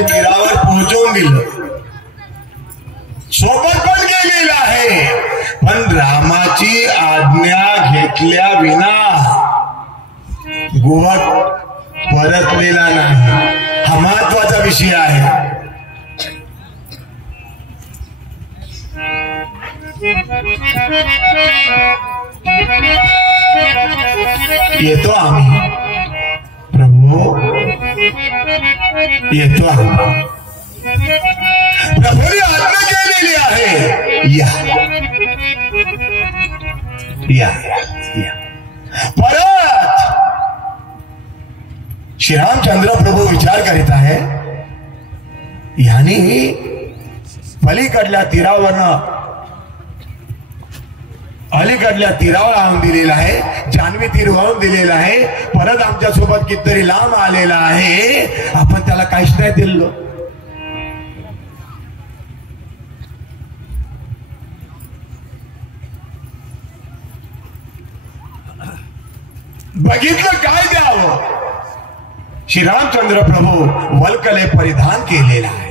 तीरावर पोहोचवून दिलं, सोबत पण गेलेलं आहे. पण रामाची आज्ञा घेतल्या विना गुहक परतलेला नाही. विषय आहे. येतो आम्ही प्रभू, येतो आम्ही. प्रभूने आज्ञा केलेली आहे, या या या. परत श्रीरामचंद्र प्रभू विचार करीत आहे, ह्यानी पलीकडल्या तीरावरनं अलीकडल्या तीरावर आणून दिलेला आहे, जान्हवी तीर वाहून दिलेला आहे. परत आमच्या सोबत कितीतरी लांब आलेला आहे, आपण त्याला काहीच नाही दिलं. बघितलं काय द्यावं. श्रीरामचंद्र प्रभू वल्कले परिधान केलेला आहे.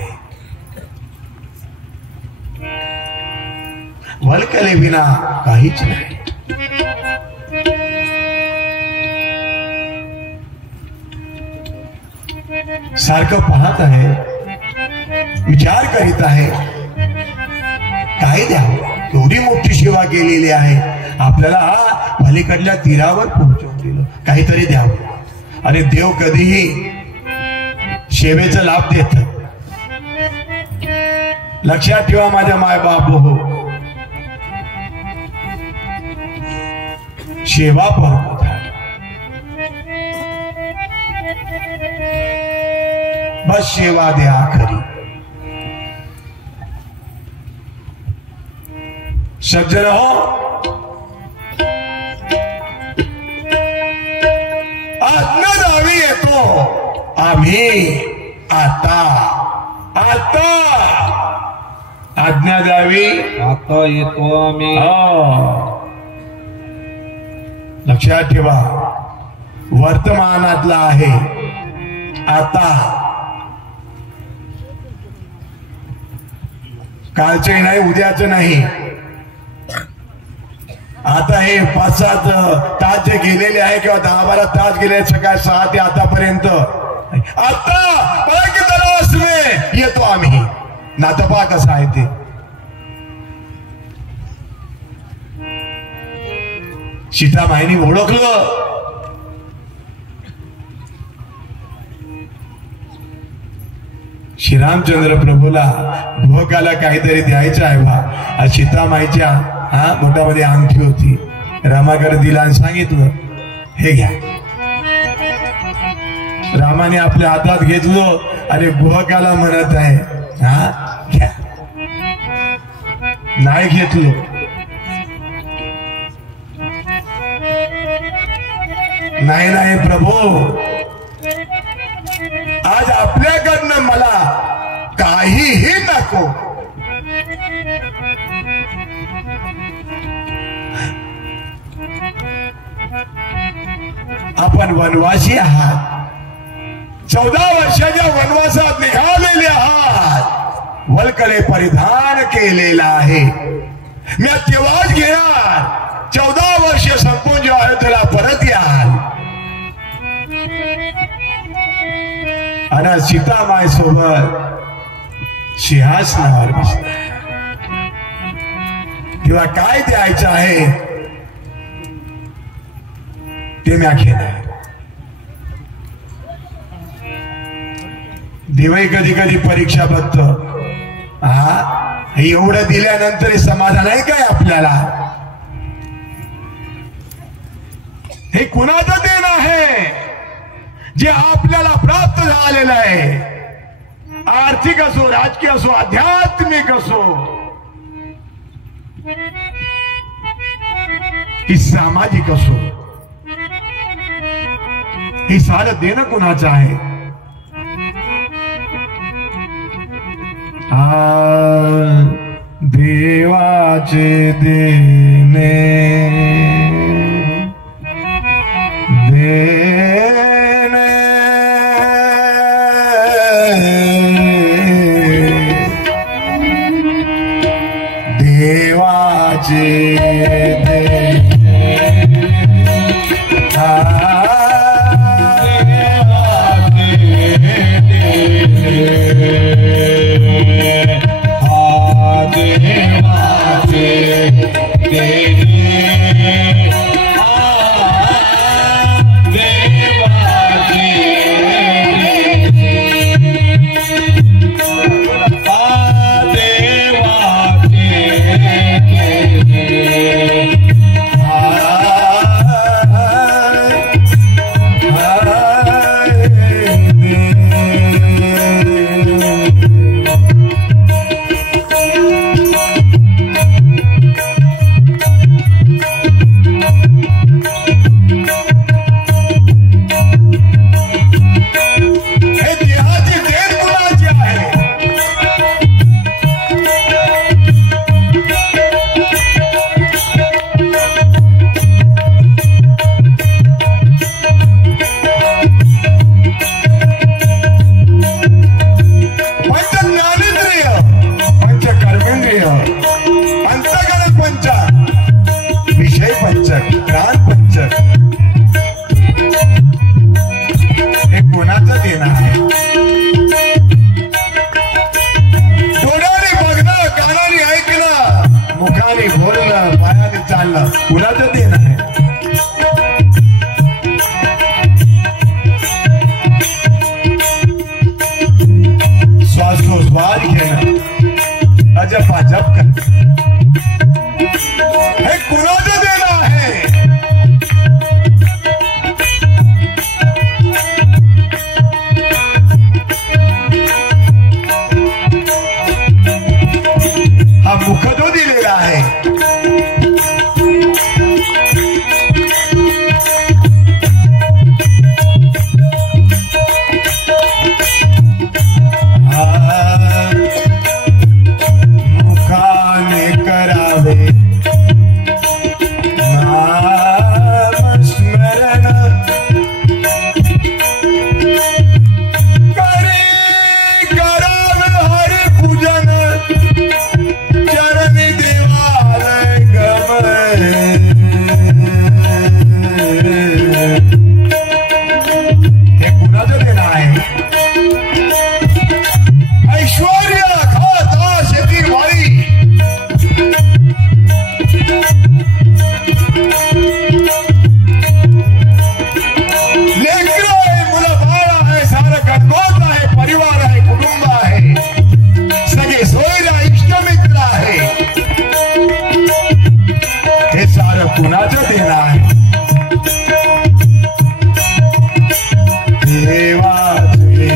वल्कले विना काहीच नाही. सारखं पाहत आहे, विचार करीत आहे, काय द्यावं. एवढी मोठी सेवा केलेली आहे, आपल्याला पलीकडल्या तीरावर पोहोचवून दिलं, काहीतरी द्यावं. आणि देव कधीही सेवेचा लाभ देत. लक्षात ठेवा माझ्या मायबाप हो, सेवा परमत आहे. बस सेवा द्या खरी. सज्जन हो, आज्ञा द्यावी येतो आम्ही. आता आता आज्ञा द्यावी, आता येतो आम्ही. लक्षात ठेवा, वर्तमानातला आहे आता. कालचे नाही, उद्याचं नाही. आता हे 5-7 तास जे गेलेले आहे किंवा 10-12 तास गेले, सकाळ 6 ते आतापर्यंत. आता परत तलाश में येतो आम्ही. नातपा कसं आहे ते. सीतामाईनी ओळखलं. श्रीरामचंद्र प्रभूला भोगाला काहीतरी द्यायचं आहे बा. सीतामाईच्या मोठामध्ये अंगठी होती, रामाकडे दिला आणि सांगितलं, हे घ्या. रामाने आपल्या हातात घेतलं आणि भोगाला म्हणत आहे, घ्या. नाही घेतलो. नाही नाही प्रभू, आज आपल्याकडनं मला काहीही नको. आपण वनवासी आहात, 14 वर्षाच्या वनवासात निघालेले आहात. वल्कले परिधान केलेला आहे. मी तेव्हाच घेणार, 14 वर्ष संपून जेव्हा अयोध्येला परत याल. आणि सीतामाई सोबत सिंहासनावर बसणार. तेव्हा काय द्यायचं आहे ते मी घेणार. देवही कधी कधी परीक्षा बघत. एवढं दिल्यानंतर समाधान आहे काय आपल्याला. हे कुणाचं देणं आहे जे आपल्याला प्राप्त झालेलं आहे. आर्थिक असो, राजकीय असो, आध्यात्मिक असो, की सामाजिक असो, हे सारं देणं कुणाचं आहे. देवाचे देणे देणे देवाचे देणे कोणाचं देणं आहे? डोळ्याने बघणं, कानाने ऐकणं, मुखाने बोलणं, पायाने चालणं, कुणाचं देणं आहे? श्वासोश्वास घेणं, अजप अजप करणं, हे कुणाचं देणं आहे? हा मुख जो दिलेला आहे, मुखाने करावे नामस्मरण, करे करावे हरि पूजन, चरणी देवालय गमन, हे कुणाचं देणं आहे? ऐश्वर्य खाता शेती वाळी, लेकरं आहे, मुलं बाळ आहे, सारं गणगोत आहे, परिवार आहे, कुटुंब आहे, सगळे सोयरा इष्टमित्र आहे, हे सारं कुणाचं देणं आहे? देवाचे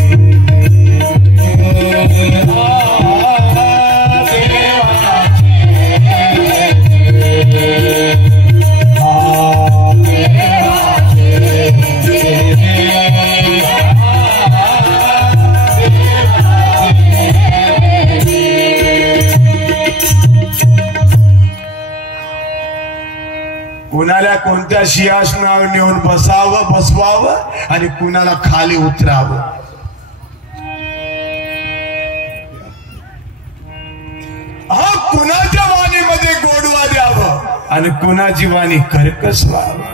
कुणाला कोणत्या सिंहासनावर नेऊन बसवावं आणि कुणाला खाली उतरावं, हा कुणाच्या वाणीमध्ये गोडवा द्यावं आणि कुणाची वाणी कर्कश व्हावं.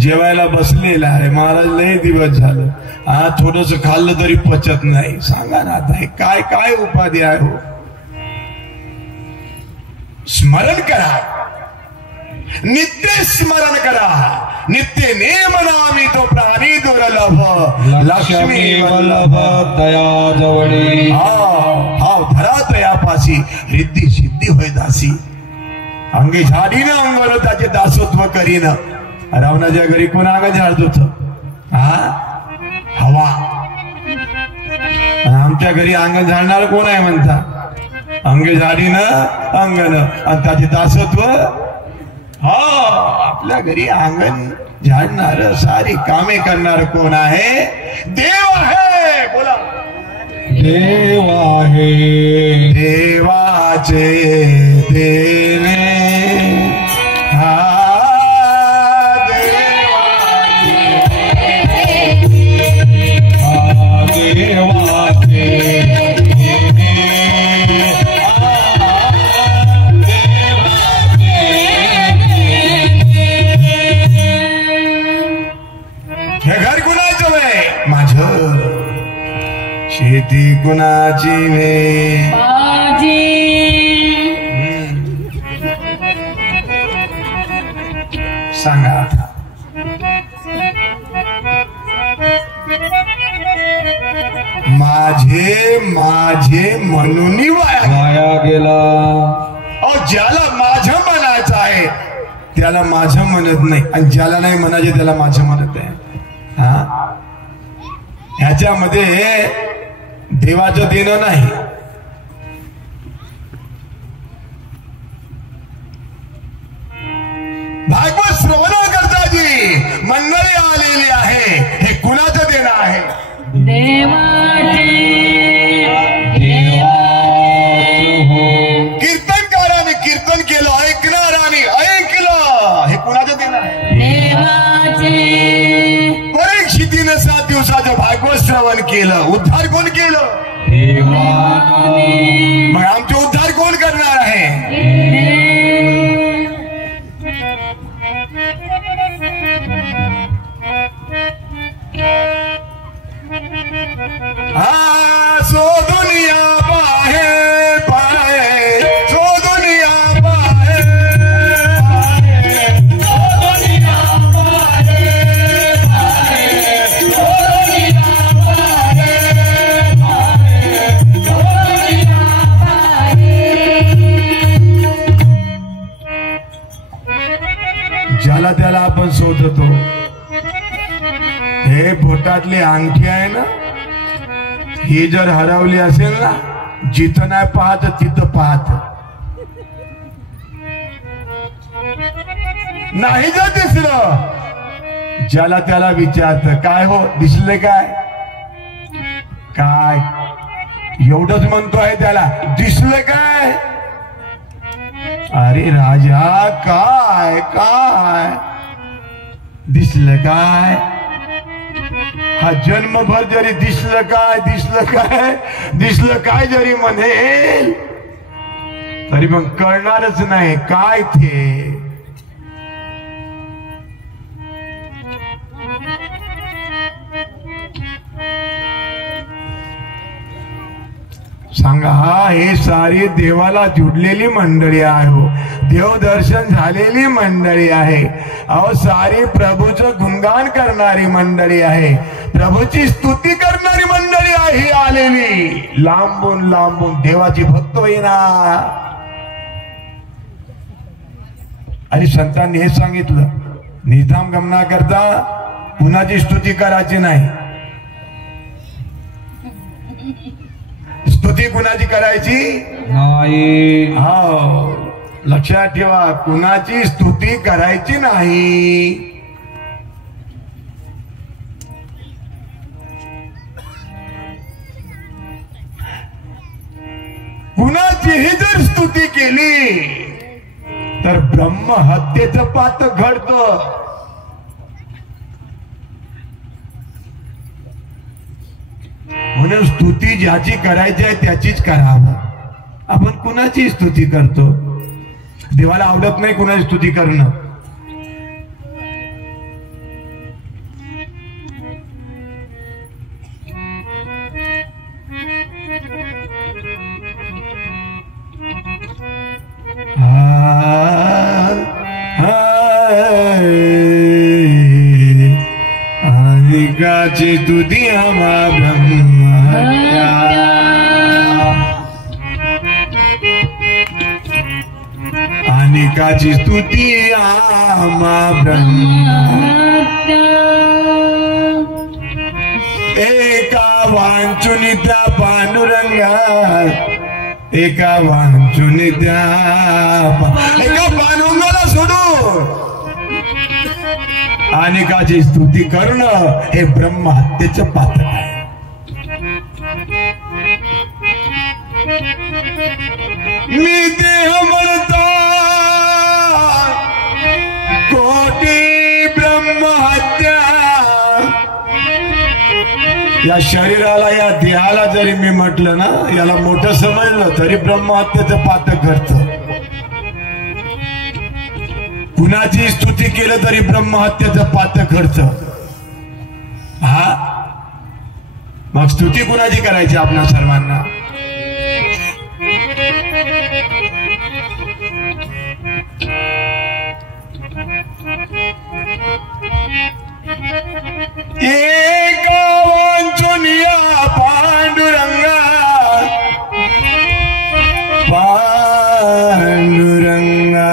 जेवायला बसलेला आहे महाराज, लय दिवस झालं, हा थोडस खाल्लं तरी पचत नाही. सांगा ना आता हे काय काय उपाधी आहे हो? स्मरण करा, नित्य स्मरण करा, नित्य नेम नामी तो प्राणी दुर्लभ, लक्ष्मी वल्लभ दया जवळी, हाव धरा तयापासी, रिद्धी सिद्धी होय दासी, अंगी झाडीनं अंगवर त्याचे दासत्व करीन. रावणाच्या घरी कोण अंग झाडत होत? हवा. आमच्या घरी अंग झाडणार कोण आहे म्हणता? अंगे झाडीनं अंगण आणि त्याचे दासत्व. हा, आपल्या घरी अंगण झाडणार, सारी कामे करणार कोण आहे? देव आहे. बोला, देव आहे. देवाचे देणे हा देवाचे हे घर कुणाचं आहे? माझं. शेती कुणाची ने? माझी. सांगा आता. माझे माझे म्हणून वाया गेला. ज्याला माझं म्हणायचं आहे त्याला माझं म्हणत नाही, आणि ज्याला नाही म्हणायचे त्याला माझं म्हणत आहे. हा, ह्याच्यामध्ये देवाचं देणं नाही. भागवत श्रवणाकरता जी मंडळी आलेली आहे, हे कुणाचं देणं आहे? देवाचे. कीर्तनकाराने कीर्तन केलं, ऐकणाराने ऐकलं, हे कुणाचं देणं आहे? देवाचे. परीक्षितीनं 7 दिवसाचं भागवत श्रवण केलं, उद्धार कोण केलं? मग आमचे उद्धार कोण करणार आहे? हे बोटातली अंगठी आहे ना, ही जर हरवली असेल ना, जिथं नाही पाहत तिथं पाहत, नाही जर दिसलं ज्याला त्याला विचारत काय हो दिसले काय, काय एवढंच म्हणतो आहे त्याला, दिसलं काय, अरे राजा काय काय दिसलं काय, हा जन्मभर जरी दिसलं काय दिसलं काय दिसलं काय जरी म्हणेल तरी मग कळणारच नाही काय ते. सांगा, हे सारी देवाला जुडलेली मंडळी आहे हो, देवदर्शन झालेली मंडळी आहे अहो, सारी प्रभूचं गुणगान करणारी मंडळी आहे, प्रभूची स्तुती करणारी मंडळी आहे ही आलेली, लांबून लांबून देवाची भक्त होईना. आणि संतांनी हे सांगितलं, निधाम गमना करता कुणाची स्तुती करायची नाही. स्तुती कुणाची करायची नाही. हो, लक्षात ठेवा, कुणाची स्तुती करायची नाही. कुणाचीही जर स्तुती केली तर ब्रह्महत्येचं पात घडतं. म्हणून स्तुती ज्याची करायची आहे त्याचीच करावं. आपण कुणाची स्तुती करतो, देवाला आवडत नाही कुणाची स्तुती करणं. अधिकाची स्तुती आम्हा ब्रह्महत्या, अनेकाची स्तुती आम्हा ब्रह्महत्या, एका वांचुनित्या पांडुरंगा, एका वांचुनित्या एका पांडुरंगाला सोडून अनेकाची स्तुती करणं हे ब्रह्महत्येचं पातक आहे. मी देह म्हणता कोटी ब्रह्महत्या, या शरीराला या देहाला जरी मी म्हटलं ना, याला मोठं समजलं तरी ब्रह्महत्येचं पातक घडतं. कुणाची स्तुती केलं तरी ब्रह्महत्येचं पातक घडतं. हा, मग स्तुती कुणाची करायची आपल्या सर्वांना. एका वांचुनिया पांडुरंगा, पांडुरंगा,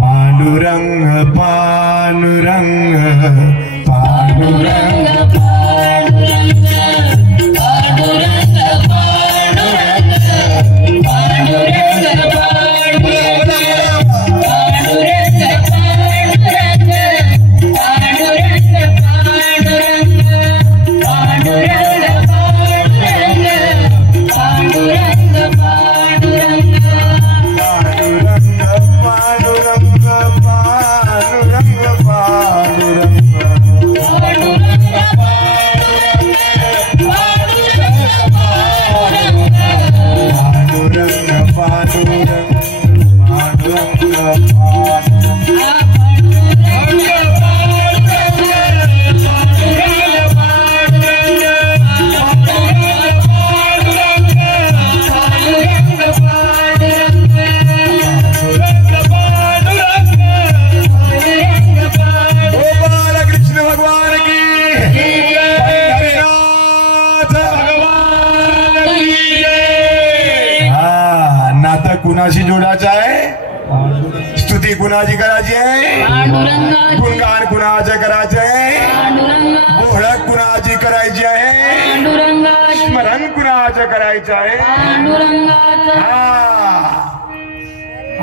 पांडुरंग पांडुरंग पांडुरंग पांडुरंग पांडुरंग पांडुरंग कुणाशी जोडायचा आहे? स्तुती कुणाची करायची आहे? पांडुरंगाची. गुणगान कुणाचं करायचं आहे? पांडुरंगाची. ओळख कुणाची करायची आहे? पांडुरंगाची. स्मरण कुणाचं करायचं आहे? पांडुरंगाचं. हा.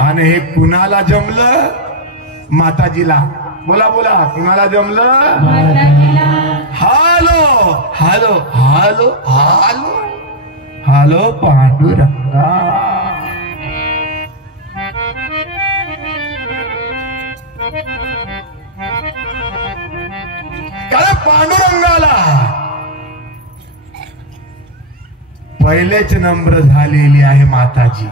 आणि हे कुणाला जमलं? माताजीला. बोला बोला, कुणाला जमलं? माताजीला. Hello hello hello hello hello Panduranga. कारण पांडुरंगाला पहिलेच नम्र झालेली आहे माताजी.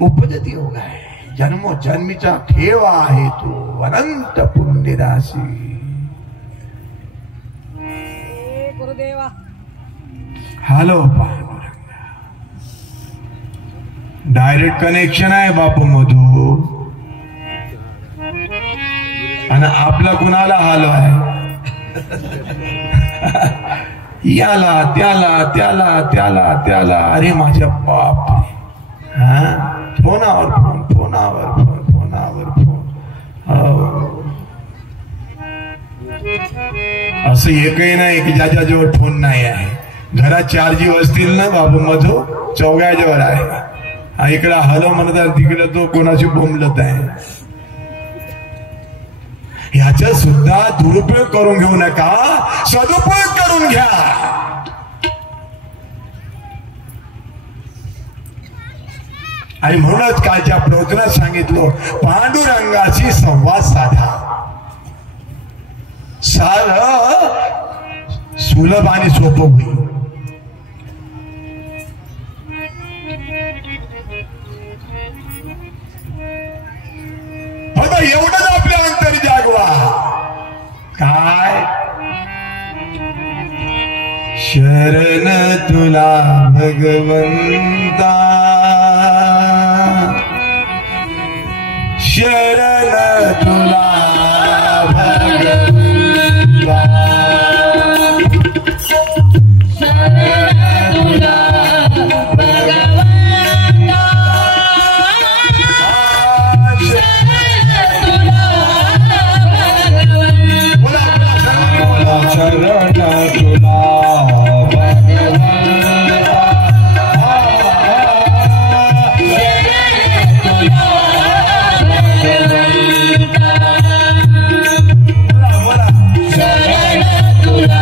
उपजत योग आहे, जन्मोजन्मीचा ठेवा आहे तो अनंत पुण्यराशी. हॅलो पांडुरंगा. डायरेक्ट कनेक्शन आहे बापू मधू. आणि आपला कुणाला हालो आहे? याला त्याला त्याला त्याला त्याला. अरे माझ्या बाप. हा, फोनावर फोन, फोनावर फोन, फोनावर फोन. असं एकही नाही की ज्याच्याजवळ फोन नाही आहे. घरात 4 जीव असतील ना बाबू मधू, 4घ्याजवळ आहे. हा इकडे हॅलो म्हणतात, तिकडे तो कोणाशी बोंबलत आहे. ह्याचा सुद्धा दुरुपयोग करून घेऊ नका, सदुपयोग करून घ्या. आणि म्हणूनच कालच्या प्रवचनात सांगितलं, पांडुरंगाशी संवाद साधा. सार सुलभ आणि सोपं होईल. फक्त एवढंच आपल्या अंतर जागवा. काय? शरण तुला भगवंता, शरण तुला भगवंता, शरण तुला भगवंता, शरण तुला भगवंता, शरण तुला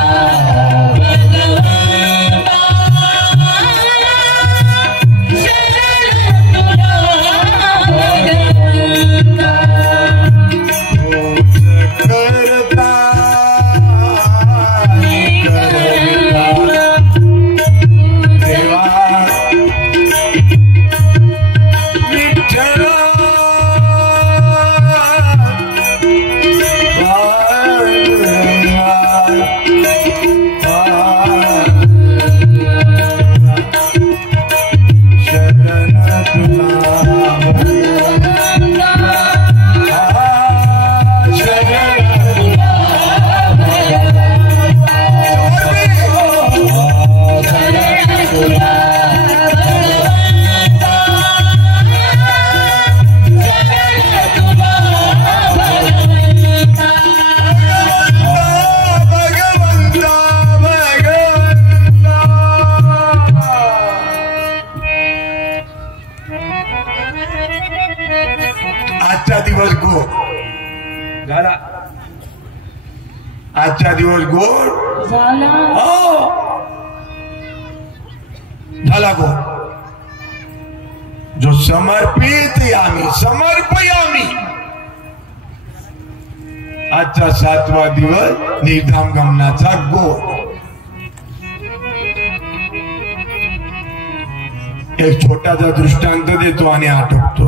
आजचा दिवस गोड झाला. झाला गोड. जो समर्पियामी समर्पयामी. आजचा 7वा दिवस निर्धाम गमनाचा गोड. एक छोटासा दृष्टांत देतो आणि आटोपतो.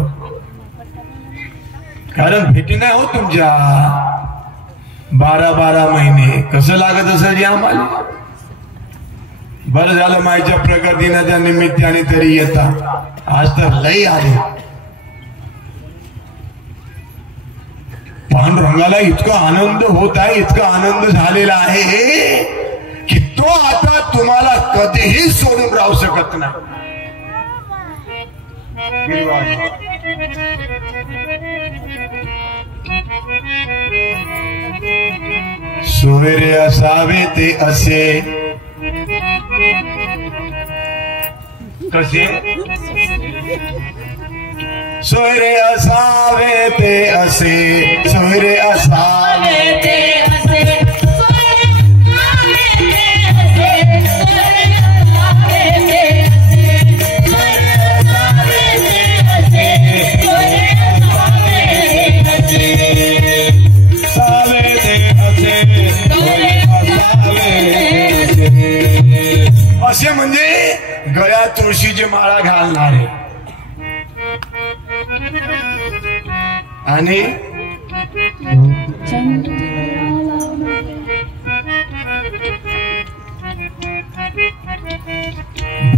कारण भेटी नाही हो तुमच्या 12-12 महिने. कसं लागत असेल या आम्हाला. बरं झालं माईच्या प्रगतीच्या निमित्ताने तरी येतात. आज तर लई आले. पांडुरंगाला इतका आनंद होत आहे, इतका आनंद झालेला आहे की तो आता कधीही सोडून राहू शकत नाही. सूर्य असावे ते असे कसे सूर्य असावे ते असे सूर्य असावे ते असे असे म्हणजे गळ्यात तुळशीची माळा घालणारे आणि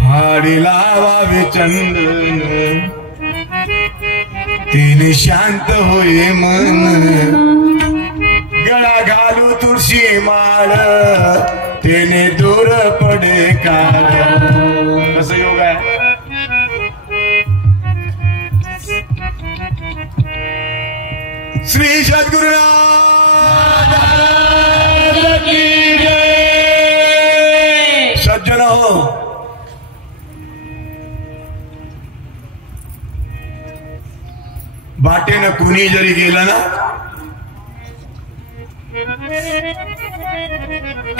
भाडी लावावे चंदन तिने शांत होई मन गळा घालू तुळशी माळ तिने दूर पडे काळ. कसं योग आहे. श्री सद्गुरुनाथ की जय. सज्जन हो, वाटेनं कुणी जरी गेलं ना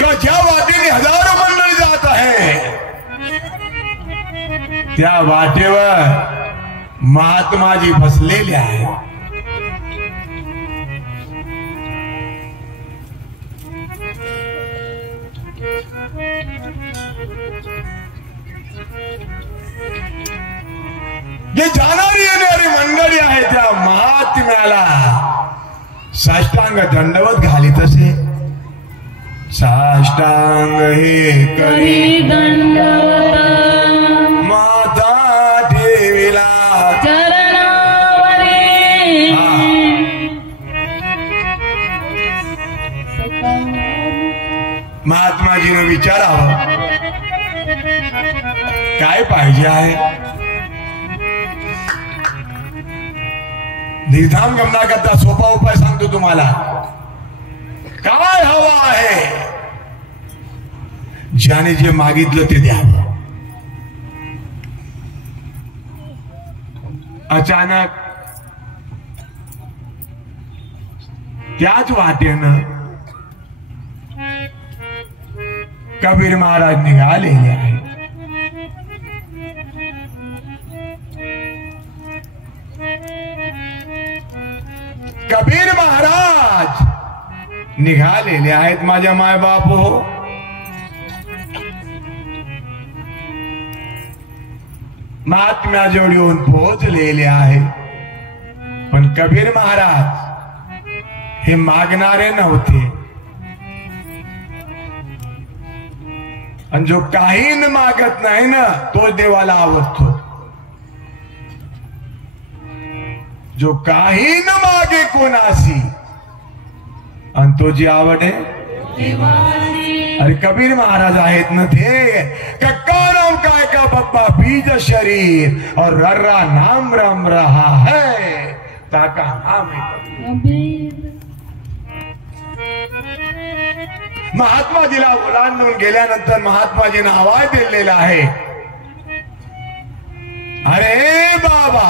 का ज्या वाटेने हजारो मंडळी जात आहे त्या वाटेवर महात्माजी बसलेले आहे. जे जाणारी येणारी मंडळी आहे त्या महात्म्याला साष्टांग दंडवत घालीत असे. साष्टांग हे करी दंडवत माता देवीला चरणावरी महात्माजीने विचारावं काय पाहिजे आहे. निर्धाम गमनाकरता सोपा उपाय सांगतो तुम्हाला. काय हवं आहे. ज्याने जे मागितलं ते द्यावं. अचानक त्याच वाटेनं कबीर महाराज निघालेले आहे. कबीर महाराज निघालेले आहेत माझ्या मायबाप हो. महात्म्याजवळ येऊन पोहोचलेले आहे. पण कबीर महाराज हे मागणारे नव्हते. आणि जो काही न मागत नाही ना तोच देवाला आवडतो. जो काही न मागे कोणासी आणि तो जी आवडे. अरे कबीर महाराज आहेत ना ते. कक्का नाम काय का बप्पा बीज शरीर और रर्रा नाम रम रहा है ताका नाम महात्माजीला ओलांडून गेल्यानंतर महात्माजीने आवाज दिलेला आहे. अरे बाबा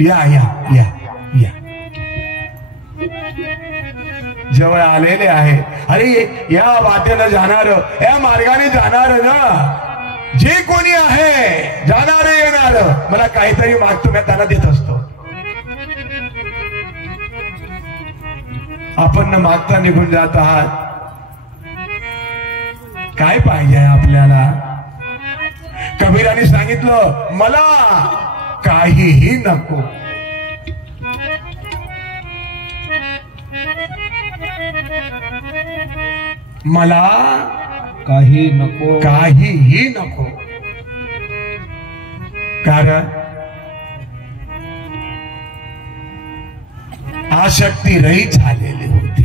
या या या या जवळ आलेले आहे. अरे या वाटेनं जाणार या मार्गाने जाणार ना जे कोणी आहे जाणार येणार मला काहीतरी मागतो मी त्यांना देत असतो. आपण न मागता निघून जात आहात. काय पाहिजे आपल्याला. कबीराने सांगितलं मला काहीही नको. मला काही नको. काहीही नको. कारण आसक्ती रहित झालेली होती.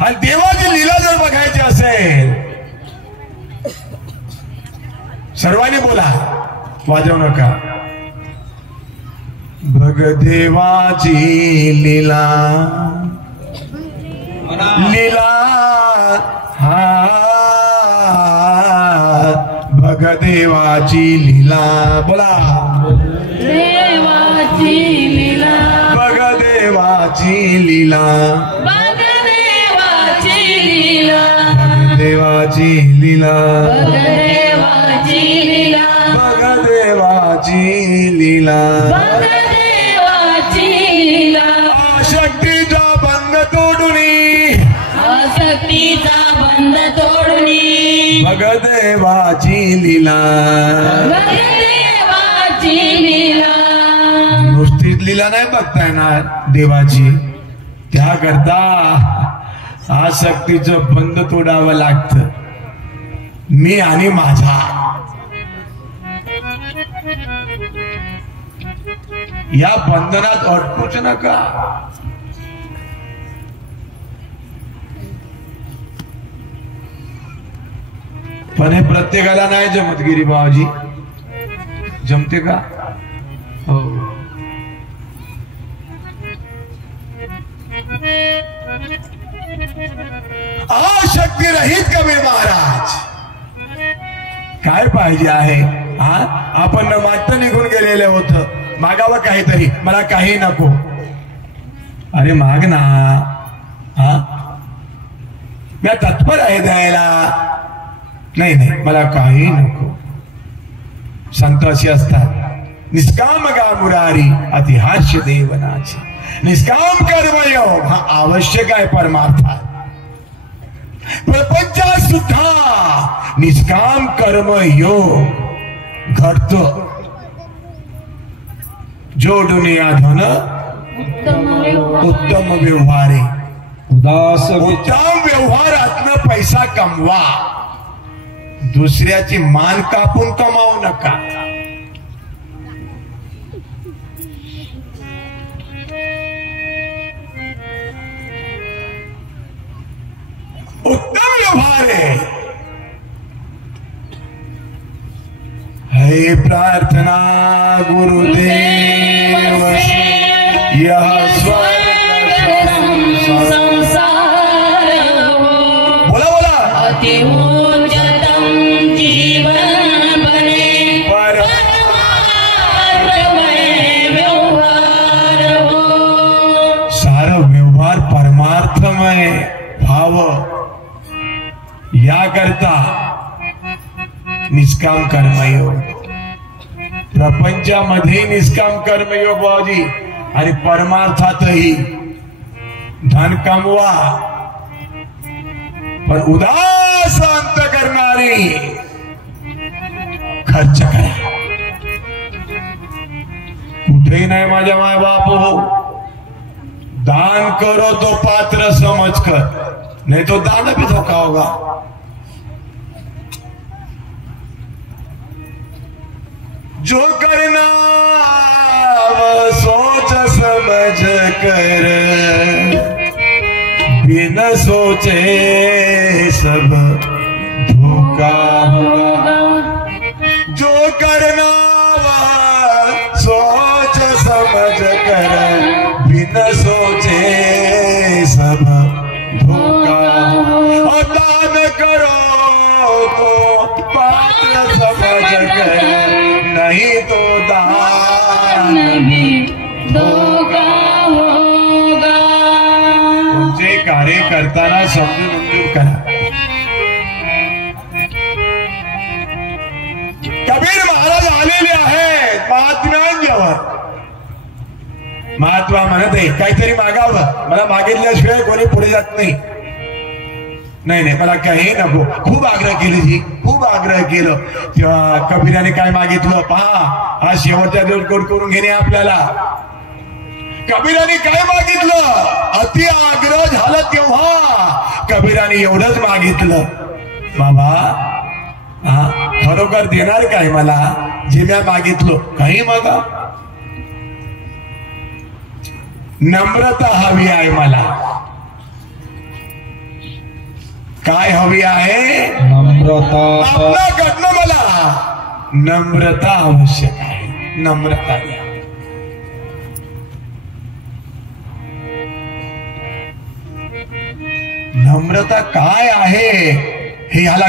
आणि देवाची लीला जर बघायची असेल, सर्वांनी बोला, वाजवू नका. बघ देवाची लीला, लीला हा, बघ देवाची लीला. बोला, देवाची लीला, बघ देवाची लीला, बघ देवाची लीला, बघ देवाची लीला, बघ देवाची लीला, बघ देवाची लीला. बघ देवाची लीला. शक्तीचा बंध तोडुनी, आसक्तीचा बंध तोडणी, बघ देवाची लीला. बघ देवाची लीला. नुसतीच लीला नाही बघता येणार देवाची, त्याकरता आसक्तीचं बंध तोडावं लागतं. मी आणि माझा या बंधनात अडकूच नका. पण हे प्रत्येकाला नाही जमत गिरी बाबाजी. जमते का? हो. शक्ती रहित कबीर महाराज काय पाहिजे आहे? हा, आपण मात्र निघून गेलेले होत, मागावं काहीतरी, मला काही नको. अरे माग ना. हा, मी तत्पर आहे द्यायला. नाही नाही, मला काही नको. संत अशी असतात, निष्काम गा मुरारी अतिहास्य देवनाची. निष्काम कर्मयोग हा आवश्यक आहे परमार्थात. प्रपंचात सुद्धा निष्काम कर्मयोग घडतो. जोडून या धन उत्तम व्यवहारे. उत्तम व्यवहारातनं पैसा कमवा, दुसऱ्याची मान कापून कमावू नका. उत्तम व्यवहार है प्रार्थना गुरुदेव यह स्वर्ग संसार बोला बोला. अति उच्चतम जीवन बने परमार्थमय व्यवहार हो. सारा व्यवहार परमार्थमय भाव याकरता निष्काम कर्मयोग. प्रपंचामध्ये निष्काम कर्मयोग बाजी आणि परमार्थातही धन कमवा, पण उदास अंत करणारी खर्च करा. कुठेही नाही माझ्या माय बाप हो, दान करो तो पात्र समझ कर, नहीं तो दान भी धोखा होगा. जो करना वो सोच समझ कर, बिन सोचे सब धोखा होगा. जो करना वो सोच समझ कर, बिन सोचे सब धोखा. और दान करो तो पात्र समझ कर, नहीं तो दान भी धोखा होगा. तुमचे कार्य करताना समजून उमजून करा. कबीर महाराज आलेले आहेत महात्म्यांजवळ. महात्मा म्हणत आहे काहीतरी मागावं, मला मागितल्याशिवाय कोणी पुढे जात नाही. नाही नाही, मला काही नको. खूप आग्रह केली जी, खूप आग्रह केलं. तेव्हा कबीराने काय मागितलं पहा. हा शेवटच्या दिवस गोड करून घेणे आपल्याला. कबीराने काय मागितलं? अति आग्रह झाला तेव्हा कबीराने एवढंच मागितलं, बाबा हा खरोखर देणार काय मला जे मी मागितलं? काही मागा. नम्रता हवी आहे मला. काय हवी आहे? नम्रता. आपल्याकडनं मला नम्रता आवश्यक आहे. नम्रता द्या. नम्रता काय आहे हे ह्याला